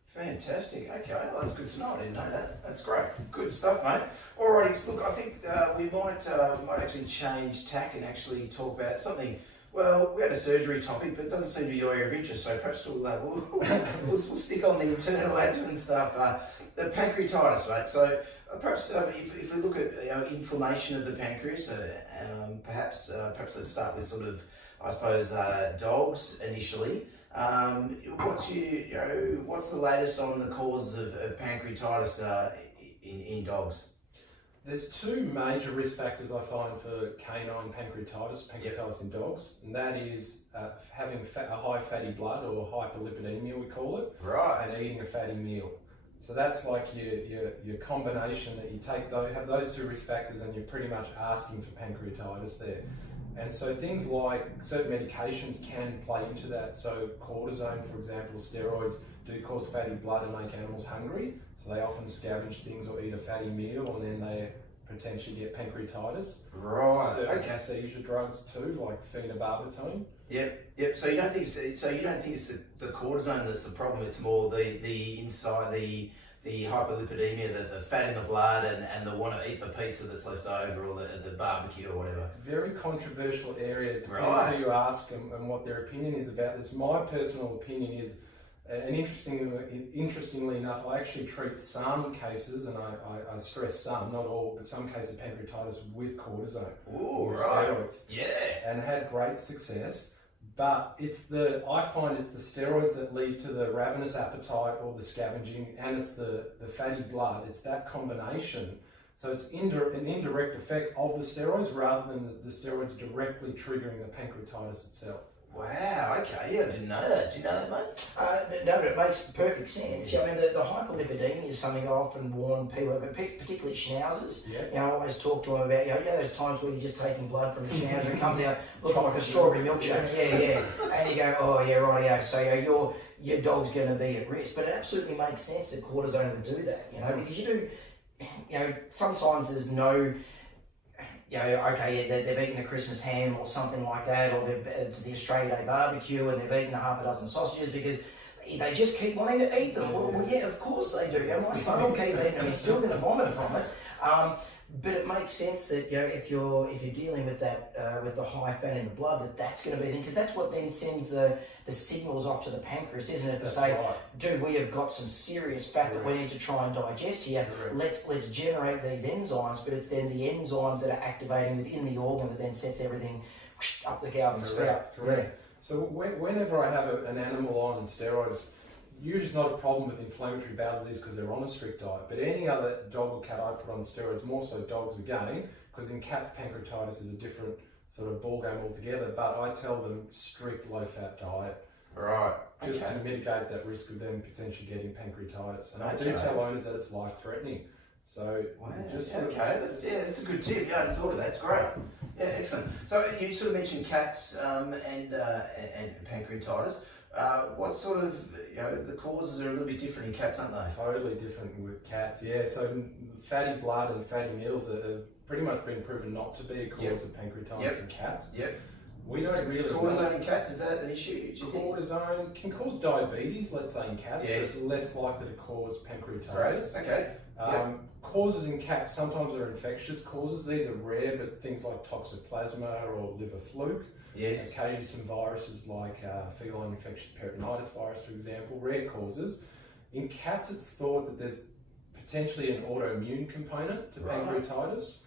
Fantastic. Okay, well, that's good to know. I didn't know that. That's great. Good stuff, mate. Alrighty, so look, I think we might actually change tack and actually talk about something. Well, we had a surgery topic, but it doesn't seem to be your area of interest, so perhaps we'll stick on the internal adjuvant stuff. The pancreatitis, right? So perhaps if we look at inflammation of the pancreas, perhaps let's start with sort of, I suppose, dogs initially. What's the latest on the causes of pancreatitis in dogs? There's two major risk factors I find for canine pancreatitis in dogs, and that is having a high fatty blood, or hyperlipidemia we call it, and eating a fatty meal. So that's like your combination that you have those two risk factors, and you're pretty much asking for pancreatitis there. And so things like certain medications can play into that. So cortisone, for example, steroids do cause fatty blood and make animals hungry. So they often scavenge things or eat a fatty meal, and then they potentially get pancreatitis. Right. Certain seizure drugs too, like phenobarbital. Yep. So you don't think it's the cortisone that's the problem? It's more the inside the hyperlipidemia, the fat in the blood, and the want to eat the pizza that's left over, or the barbecue or whatever. Very controversial area. It depends who you ask and what their opinion is about this. My personal opinion is, and interestingly enough, I actually treat some cases, and I stress some, not all, but some cases of pancreatitis with cortisone. Ooh, with right. steroids. Yeah. And had great success. But I find it's the steroids that lead to the ravenous appetite or the scavenging, and it's the fatty blood. It's that combination. So it's an indirect effect of the steroids rather than the steroids directly triggering the pancreatitis itself. Wow, okay, yeah, I didn't know that. Do you know that, mate? No, but it makes perfect sense. Yeah, I mean, the hyperlipidemia is something I often warn people about, particularly schnauzers. Yeah. You know, I always talk to them about, you know those times where you're just taking blood from the schnauzer and it comes out looking like a strawberry milkshake. Yeah. And you go, oh, yeah, rightio. So your dog's going to be at risk. But it absolutely makes sense that cortisone would do that, you know, because sometimes there's no... okay, they've eaten a Christmas ham or something like that, or it's the Australia Day barbecue and they've eaten a half a dozen sausages because they just keep wanting to eat them. Well, yeah, of course they do. My son will keep eating them. He's still going to vomit from it. But it makes sense that if you're dealing with that with the high fat in the blood, that's going to be the thing, because that's what then sends the signals off to the pancreas, isn't it? To say, dude, we have got some serious fat that we need to try and digest here. Let's generate these enzymes, but it's then the enzymes that are activating within the organ that then sets everything up the garden spout. Correct. Yeah. So whenever I have an animal on steroids, usually it's not a problem with inflammatory bowel disease because they're on a strict diet, but any other dog or cat I put on steroids, more so dogs again, because in cats pancreatitis is a different sort of ballgame altogether, but I tell them strict low-fat diet. Right. Just to mitigate that risk of them potentially getting pancreatitis. And I do tell owners that it's life-threatening. So that's a good tip. Yeah, I hadn't thought of that. It's great. Yeah, excellent. So you sort of mentioned cats and pancreatitis. What sort of, the causes are a little bit different in cats, aren't they? Totally different with cats, yeah. So fatty blood and fatty meals have pretty much been proven not to be a cause of pancreatitis in cats. Yep. We don't really cortisone in cats, is that an issue? Cortisone can cause diabetes, let's say in cats, but it's less likely to cause pancreatitis. Great. Okay. Causes in cats sometimes are infectious causes. These are rare, but things like toxoplasma or liver fluke. Yes. Occasionally some viruses like feline infectious peritonitis virus, for example, rare causes. In cats, it's thought that there's potentially an autoimmune component to pancreatitis,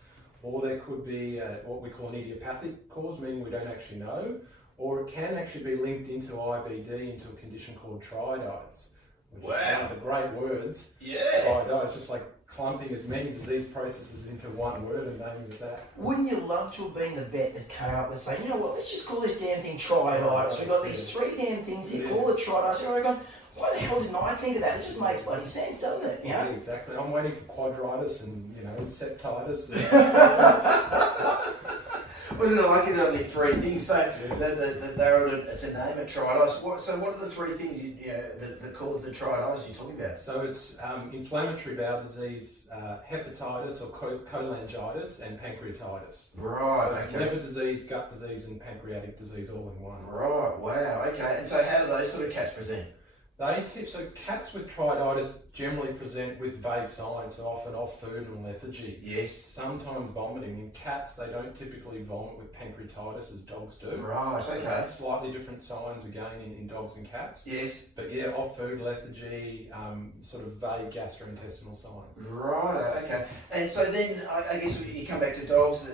or there could be what we call an idiopathic cause, meaning we don't actually know, or it can actually be linked into IBD, into a condition called triaditis, which is one of the great words. Yeah. Triaditis, just like clumping as many disease processes into one word and naming it that. Wouldn't you love to have been the vet that came up with saying, you know what, let's just call this damn thing triaditis. We've got these 3 damn things here, call it triaditis. You're going, why the hell didn't I think of that? It just makes bloody sense, doesn't it? Yeah, exactly. I'm waiting for quadritis and septitis. Wasn't it lucky there were only 3 things? So it's a name, a triaditis. So what are the 3 things that cause the triaditis you're talking about? So it's inflammatory bowel disease, hepatitis or cholangitis, and pancreatitis. Right. So it's liver disease, gut disease, and pancreatic disease all in one. Right. Wow. Okay. And so how do those sort of cats present? So cats with triaditis generally present with vague signs, so often off food and lethargy. Yes. Sometimes vomiting. In cats, they don't typically vomit with pancreatitis as dogs do. Right, okay. Slightly different signs again in dogs and cats. Yes. But yeah, off food, lethargy, sort of vague gastrointestinal signs. Right, okay. And so then, I guess you come back to dogs,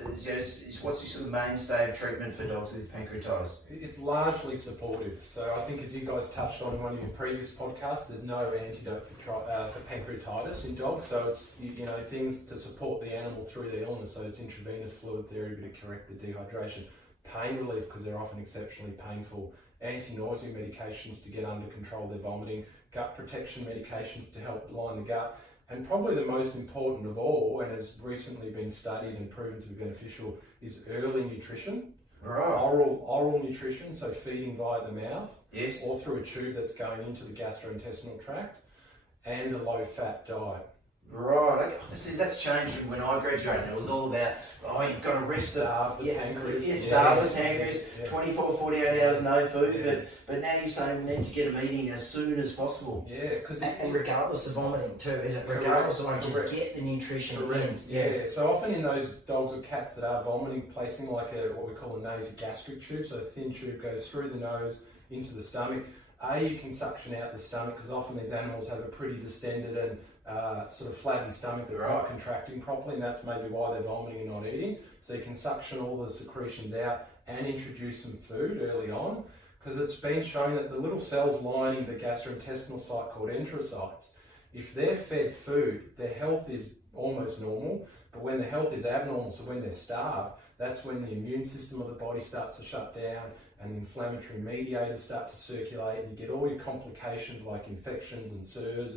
what's the sort of mainstay of treatment for dogs with pancreatitis? It's largely supportive. So I think as you guys touched on in one of your previous podcasts, there's no antidote for pancreatitis in dogs. So it's, things to support the animal through the illness. So it's intravenous fluid therapy to correct the dehydration. Pain relief, because they're often exceptionally painful. Anti-nausea medications to get under control their vomiting. Gut protection medications to help line the gut. And probably the most important of all, and has recently been studied and proven to be beneficial, is early nutrition. Right. Oral nutrition, so feeding via the mouth. Yes. Or through a tube that's going into the gastrointestinal tract. And a low-fat diet. Right, okay. See, that's changed from when I graduated. It was all about, you've got to rest the pancreas. Starve the pancreas, 24, 48 hours no food. Yeah. But now you're saying we need to get them eating as soon as possible. Yeah, because and regardless of vomiting too, is it? Regardless of just get the nutrition in. Yeah. So often in those dogs or cats that are vomiting, placing like what we call a nasogastric tube, so a thin tube goes through the nose into the stomach. You can suction out the stomach, because often these animals have a pretty distended and sort of flabby stomach that's not contracting properly, and that's maybe why they're vomiting and not eating. So you can suction all the secretions out and introduce some food early on, because it's been shown that the little cells lining the gastrointestinal site called enterocytes, if they're fed food, their health is almost normal, but when their health is abnormal, so when they're starved, that's when the immune system of the body starts to shut down, and inflammatory mediators start to circulate, and you get all your complications like infections and SIRS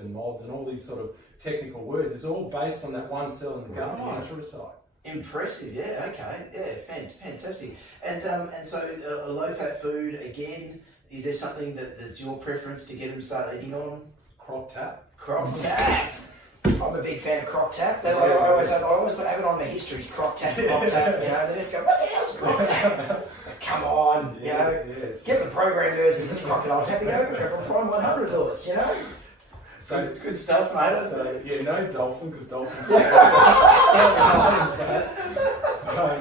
and MODS and all these sort of technical words. It's all based on that one cell in the gut, the enterocyte. Impressive, yeah, okay, yeah, fantastic. And so a low-fat food, again, is there something that's your preference to get them started eating on? Crock tap. Crock tap. I'm a big fan of crock tap. I always have it on my histories, crock tap, you know, and they just go, what the hell's crock tap? Come on, you know, get the program nurses, it's crocodile tapping over from Prime 100 Lewis, you know. So it's good stuff, mate. So yeah, no dolphin, because dolphins.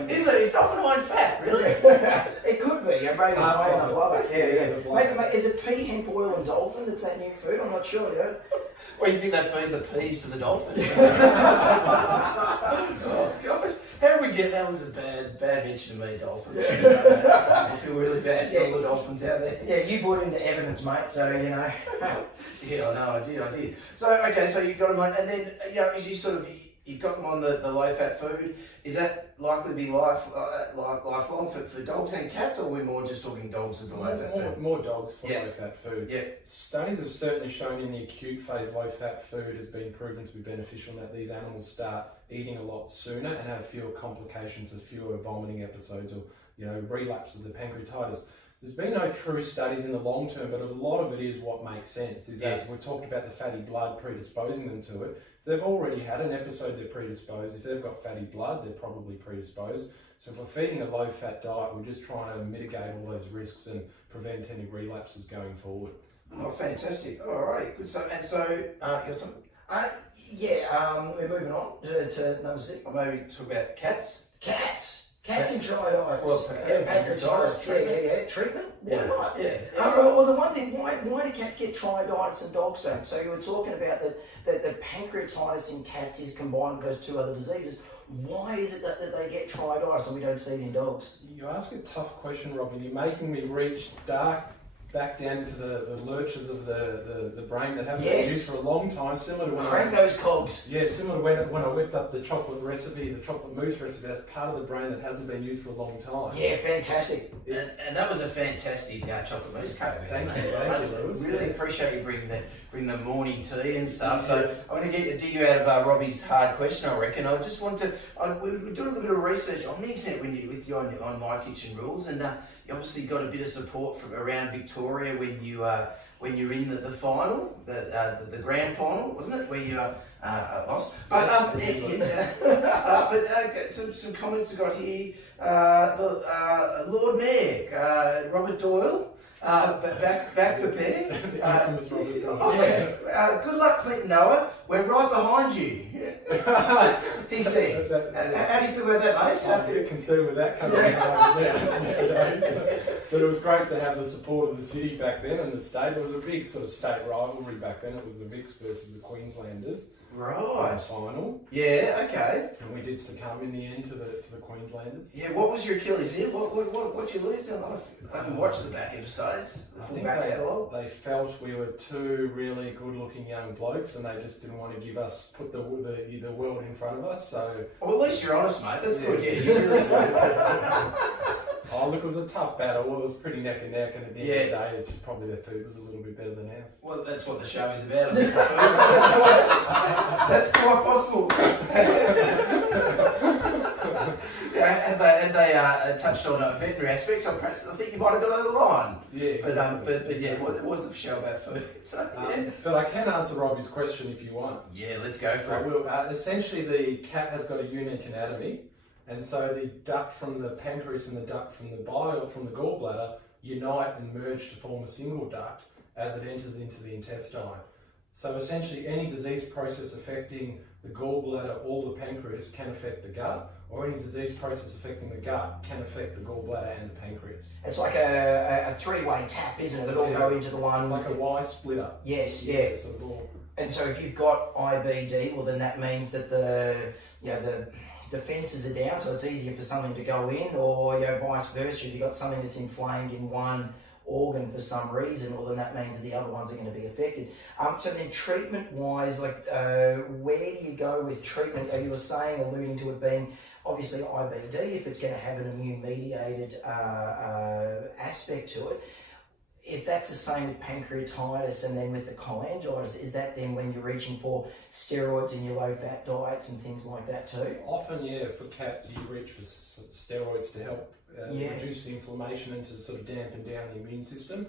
Is dolphin high in fat, really? It could be, yeah, maybe high enough love it. Yeah. Maybe, is it pea, hemp oil and dolphin that's that new food? I'm not sure, yeah. What do you think they feed the peas to the dolphin? Oh gosh. How was a bad mention to me, dolphin? I feel really bad for all the dolphins out there. Yeah, you brought into evidence, mate, so, you know. Yeah, I know, I did. So, okay, so you got them on, and then, you know, as you sort of, you've got them on the low-fat food, is that likely to be lifelong for dogs and cats, or are we more just talking dogs with the low-fat food? More dogs for low-fat food. Yeah. Studies have certainly shown in the acute phase low-fat food has been proven to be beneficial in that these animals start eating a lot sooner and have fewer complications of fewer vomiting episodes or, you know, relapse of the pancreatitis. There's been no true studies in the long term, but a lot of it is what makes sense. Is that we talked about the fatty blood predisposing them to it. If they've already had an episode, they're predisposed. If they've got fatty blood, they're probably predisposed. So if we're feeding a low-fat diet, we're just trying to mitigate all those risks and prevent any relapses going forward. Oh, fantastic! All right, good stuff. And so, you got something? We're moving on to number 6. Or maybe talk about cats. Cats in triaditis. Well, pancreatitis. Yeah. Treatment? Why not? Yeah. Well, the one thing, why do cats get triaditis and dogs don't? So you were talking about that the pancreatitis in cats is combined with those 2 other diseases. Why is it that they get triaditis and we don't see it in dogs? You ask a tough question, Robin. You're making me reach back down into the lurches of the brain that haven't been used for a long time, similar to when crank those cogs. Yeah, similar to when I whipped up the chocolate recipe, the chocolate mousse recipe. That's part of the brain that hasn't been used for a long time. Yeah, fantastic. And that was a fantastic chocolate mousse cake. Thank you, Lewis. Really appreciate you bring the morning tea and stuff. So I'm going to dig you out of Robbie's hard question, I reckon. I just want to, we were doing a little bit of research on the extent with you on My Kitchen Rules, and you obviously got a bit of support from around Victoria when you're in the final, the grand final, wasn't it, where you lost? But some comments I got here. The Lord Mayor, Robert Doyle. Back the pair. Infamous Robert Doyle. Good luck, Clint and Noah. We're right behind you. He said. How do you feel about that, mate? I'm a bit concerned with that coming out. But it was great to have the support of the city back then and the state. It was a big sort of state rivalry back then. It was the Vics versus the Queenslanders. Right. Final. Yeah. Okay. And we did succumb in the end to the Queenslanders. Yeah. What was your Achilles heel? What'd you lose? I haven't watched the back episodes. The full back catalogue. They felt we were 2 really good-looking young blokes, and they just didn't want to put the world in front of us. So. Well, at least you're honest, mate. That's good. Yeah. You're really good. Oh, look, it was a tough battle. Well, it was pretty neck and neck, and at the end of the day, it's just probably their food was a little bit better than ours. Well, that's what the show is about. That's quite possible. And they touched on veterinary aspects. So perhaps I think you might have got over the line. Yeah. But yeah, it was a show about food. So, yeah. But I can answer Robbie's question if you want. Yeah, let's go for it. I will. Essentially, the cat has got a unique anatomy. And so the duct from the pancreas and the duct from the bile, from the gallbladder, unite and merge to form a single duct as it enters into the intestine. So essentially any disease process affecting the gallbladder or the pancreas can affect the gut, or any disease process affecting the gut can affect the gallbladder and the pancreas. It's like a 3-way tap, isn't it? It all go into the one. It's like a Y splitter. Yes, yeah. Sort of all. And so if you've got IBD, well then that means that the defences are down, so it's easier for something to go in, or vice versa. If you've got something that's inflamed in one organ for some reason, well then that means that the other ones are going to be affected. So then treatment-wise, where do you go with treatment? You were saying, alluding to it being obviously IBD, if it's going to have an immune-mediated aspect to it. If that's the same with pancreatitis and then with the cholangitis, is that then when you're reaching for steroids in your low-fat diets and things like that too? Often, yeah, for cats, you reach for steroids to help reduce the inflammation and to sort of dampen down the immune system.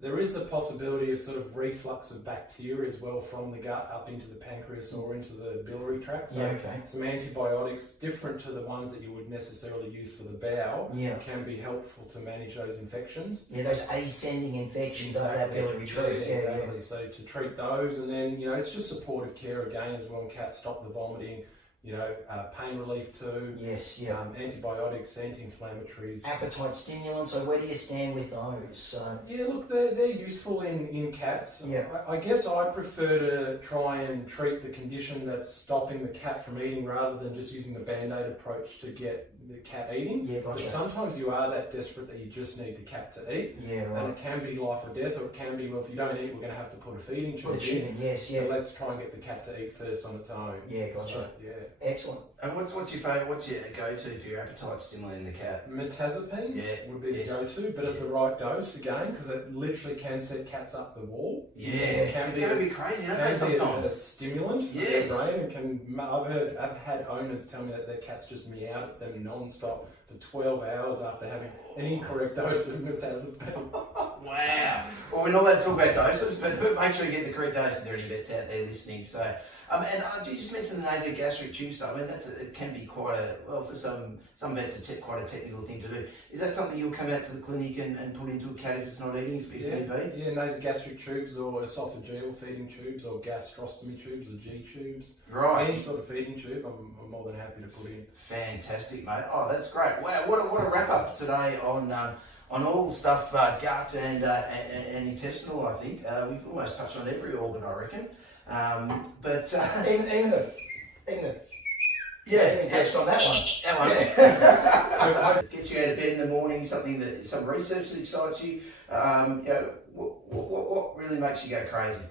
There is the possibility of sort of reflux of bacteria as well from the gut up into the pancreas or into the biliary tract. So some antibiotics, different to the ones that you would necessarily use for the bowel, can be helpful to manage those infections. Yeah, those ascending infections of that biliary tract. Exactly. So to treat those, and then, you know, it's just supportive care again as well. Cats stop the vomiting. You know, pain relief too. Yes, yeah. Antibiotics, anti-inflammatories. Appetite stimulants, so where do you stand with those? Yeah, look, they're useful in cats. Yeah. I guess I prefer to try and treat the condition that's stopping the cat from eating rather than just using the Band-Aid approach to get the cat eating. Yeah, gotcha. But sometimes you are that desperate that you just need the cat to eat. Yeah, right. And it can be life or death, or it can be, well, if you don't eat, we're going to have to put a feeding tube in. Yes, yeah. So let's try and get the cat to eat first on its own. Yeah, gotcha. So, yeah. Excellent. And what's your favourite? What's your go-to for your appetite stimulating the cat? Mirtazapine would be the go-to, but at the right dose again, because it literally can set cats up the wall. Yeah, it can be crazy. Can be a stimulant for their brain, and can. I've had owners tell me that their cats just meowed at them non-stop for 12 hours after having an incorrect dose of mirtazapine. Wow. Well, we're not allowed to talk about doses, but make sure you get the correct dose. And there are any vets out there listening. So, and you just mentioned the nasogastric tube stuff. I mean, it can be quite for some vets, quite a technical thing to do. Is that something you'll come out to the clinic and put into a cat if it's not eating, if need be? Yeah, nasogastric tubes or esophageal feeding tubes or gastrostomy tubes or G tubes. Right. Any sort of feeding tube, I'm more than happy to put in. Fantastic, mate. Oh, that's great. Wow, what a wrap up today on all stuff gut and intestinal. I think we've almost touched on every organ, I reckon. But even touched on that one. Gets you out of bed in the morning. Some research that excites you. What really makes you go crazy?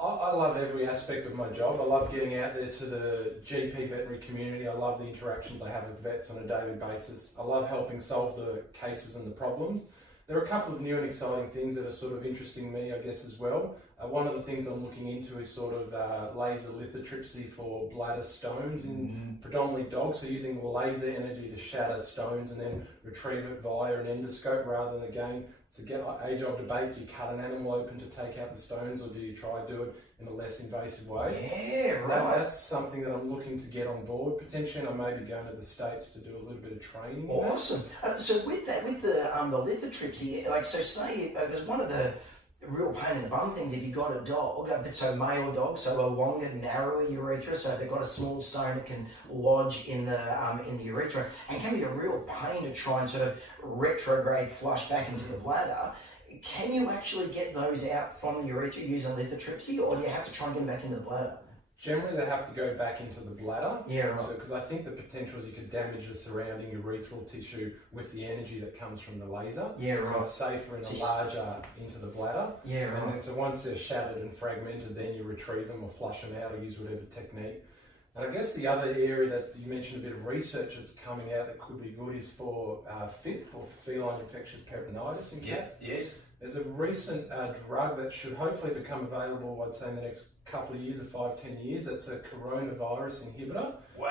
I love every aspect of my job. I love getting out there to the GP veterinary community. I love the interactions I have with vets on a daily basis. I love helping solve the cases and the problems. There are a couple of new and exciting things that are sort of interesting me, I guess, as well. One of the things I'm looking into is sort of laser lithotripsy for bladder stones in predominantly dogs, so using laser energy to shatter stones and then retrieve it via an endoscope rather than, again, it's a age-old debate. Do you cut an animal open to take out the stones, or do you try to do it in a less invasive way? Yeah, so right. That's something that I'm looking to get on board potentially, and I may be going to the States to do a little bit of training. Awesome. So with that, with the lithotripsy, like, so say, there's one of the real pain in the bum things if you've got a dog, but so male dog, so a longer, narrower urethra, so if they've got a small stone it can lodge in the urethra and can be a real pain to try and sort of retrograde flush back into the bladder. Can you actually get those out from the urethra using lithotripsy, or do you have to try and get them back into the bladder? Generally, they have to go back into the bladder. Yeah, right. Because I think the potential is you could damage the surrounding urethral tissue with the energy that comes from the laser. Yeah, right. So it's safer in a larger into the bladder. Yeah, right. And then so once they're shattered and fragmented, then you retrieve them or flush them out or use whatever technique. And I guess the other area that you mentioned a bit of research that's coming out that could be good is for FIP, or Feline Infectious Peritonitis in cats. Yes. There's a recent drug that should hopefully become available, I'd say, in the next couple of years, or 5-10 years. It's a coronavirus inhibitor. Wow.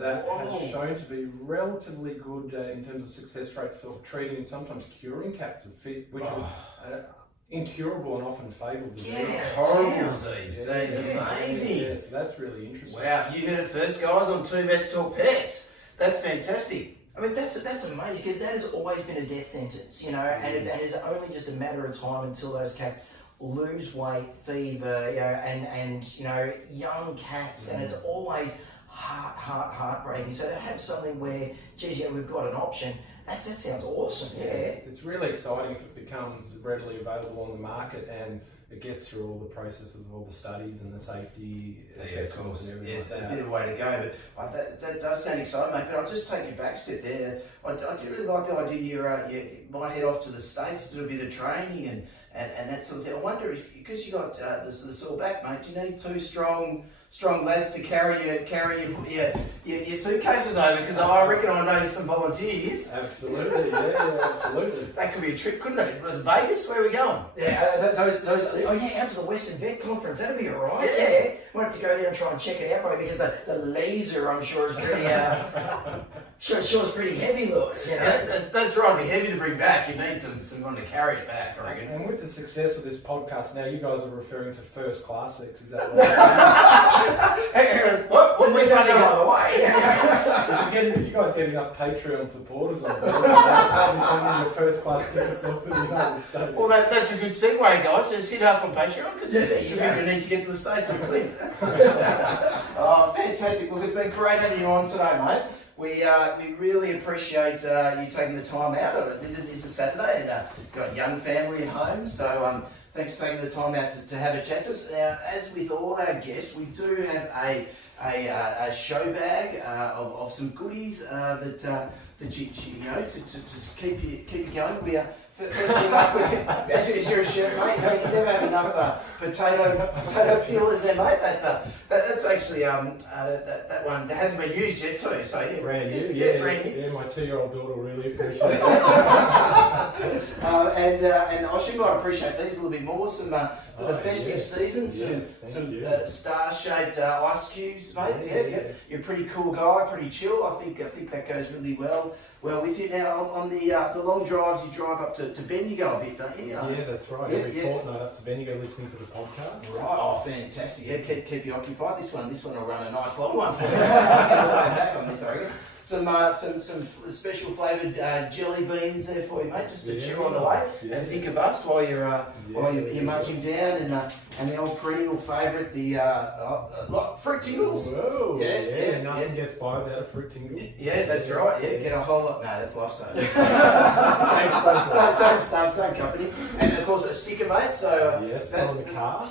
That has shown to be relatively good in terms of success rate for treating and sometimes curing cats of FIP, which is incurable and often fatal disease. Yeah, horrible disease. That is amazing. Yeah, so that's really interesting. Wow, you heard it first, guys, on Two Vets Talk Pets. That's fantastic. I mean, that's amazing, because that has always been a death sentence, you know, and it's only just a matter of time until those cats lose weight, fever, you know, and you know, young cats, and it's always heartbreaking. So to have something where, geez, yeah, we've got an option, that sounds awesome. Yeah, it's really exciting if it becomes readily available on the market and it gets through all the processes of all the studies and the safety assessments and everything. Yes, like that. a bit of a way to go, but that does sound exciting, mate. But I'll just take you back a step there. I do really like the idea you might head off to the States, do a bit of training and that sort of thing. I wonder if, because you got the sore back, mate, do you need two strong lads to carry your suitcases over? Because I reckon I know some volunteers. Absolutely, yeah, absolutely. That could be a trip, couldn't it? Vegas, where are we going? Yeah, those. Oh yeah, out to the Western Vet Conference. That'd be alright. Yeah, we'll have to go there and try and check it out, probably, because the laser, I'm sure, is pretty. Sure, it's pretty heavy, looks. You know. Yeah, that's right. It'd be heavy to bring back. You need someone to carry it back, I reckon. And with the success of this podcast, now you guys are referring to first class seats. Is that right? What we found out on the way. If you guys get enough Patreon supporters on board, you'll your first class tickets off to the United States. Well, that's a good segue, guys. Just hit up on Patreon, because you need to get to the States with Clint. Oh, fantastic. Look, it's been great having you on today, mate. We really appreciate you taking the time out. This is Saturday, and you've got a young family at home, so thanks for taking the time out to have a chat to us. Now, as with all our guests, we do have a show bag of some goodies that you know to keep you going. We are. First thing up, as you're a chef, mate, you can never have enough potato peelers there, mate. That's actually that one that hasn't been used yet too. So yeah, brand new, brand new. Yeah, my 2-year-old daughter will really appreciate it. And Oshie might appreciate these a little bit more. Some for the festive season, some star-shaped ice cubes, mate. Yeah, you're a pretty cool guy, pretty chill. I think that goes really well with you. Now on the long drives, you drive up to Bendigo a bit, don't you? Yeah, that's right. Every fortnight up to Bendigo listening to the podcast. Right. Oh, fantastic. Yeah, keep you occupied. This one will run a nice long one for you. Back on this, I reckon. Some special flavoured jelly beans there for you, mate, just to chew on the way. Yeah. And think of us while you're munching down, and the old perennial favourite, the fruit tingles. Whoa, yeah, nothing gets by without a fruit tingle. Yeah, that's right. Yeah, get a whole lot. No, that's lifesaving. same stuff, same company, and of course a sticker, mate. So yes, on the car.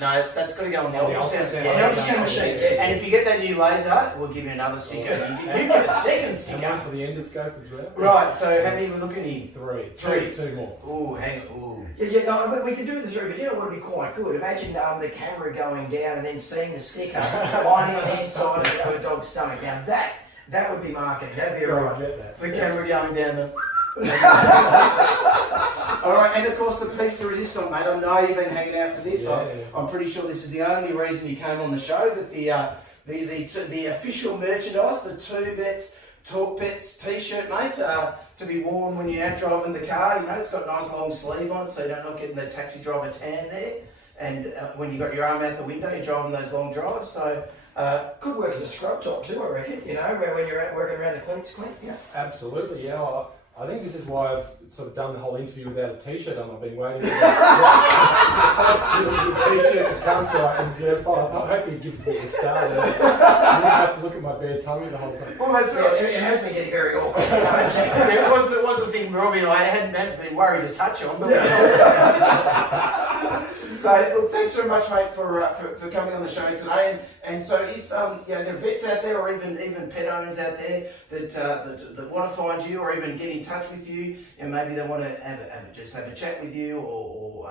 No, that's got to go on the ultrasound machine. Yes. And if you get that new laser, we'll give you another sticker. You get a second sticker. And one for the endoscope as well. Right. So how many we're looking here? Three. Two more. Ooh, hang on. Ooh. Yeah, no, but we can do the three, but you know what would be quite good? Imagine the camera going down and then seeing the sticker lining on the inside of a dog's stomach. Now that would be marketing. That'd be alright. The camera going down the. Alright, and of course the piece de resistance, mate. I know you've been hanging out for this. I'm pretty sure this is the only reason you came on the show, but the official merchandise, the Two Vets Talk Pets t-shirt, mate, to be worn when you're out driving the car. You know, it's got a nice long sleeve on it, so you don't look getting the taxi driver tan there. And when you've got your arm out the window, you're driving those long drives. So could work as a scrub top too, I reckon. You know, when you're out working around the clinics, Clint. Yeah. Absolutely, yeah. I think this is why I've sort of done the whole interview without a t-shirt on. I've been waiting for the t-shirt to come so I can follow up. I hope you give me the star there. You have to look at my bare tummy the whole time. Well, that's right. It has been getting very awkward. It was the thing, Robbie, I hadn't been worried to touch on. But so, look, thanks very much, mate, for coming on the show today. And so, if there are vets out there, or even pet owners out there that want to find you, or even get in touch with you, and maybe they want to have a chat with you, or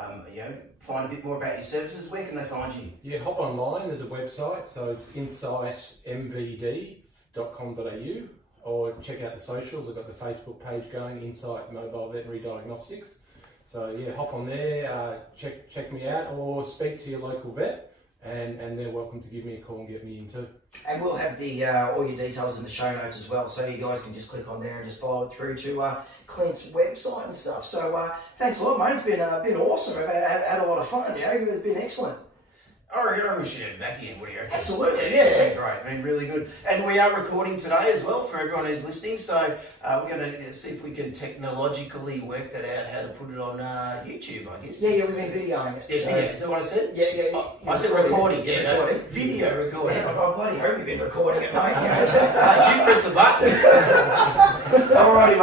find a bit more about your services, where can they find you? Yeah, hop online. There's a website, so it's insightmvd.com.au, or check out the socials. I've got the Facebook page going, Insight Mobile Veterinary Diagnostics. So yeah, hop on there, check me out, or speak to your local vet, and they're welcome to give me a call and get me in too. And we'll have the all your details in the show notes as well, so you guys can just click on there and just follow it through to Clint's website and stuff. So thanks a lot, mate. It's been awesome. I've had a lot of fun. It's been excellent. I reckon we should have it back again. What do you reckon? Absolutely, yeah. Great. I mean, really good. And we are recording today as well for everyone who's listening. So we're going to see if we can technologically work that out, how to put it on YouTube, I guess. Yeah, we've been videoing it. Yeah, video. Is that what I said? Yeah. I said recording. Yeah, recording. Video recording. Yeah, I bloody hope you've been recording it, mate. You press the button. Alrighty, mate.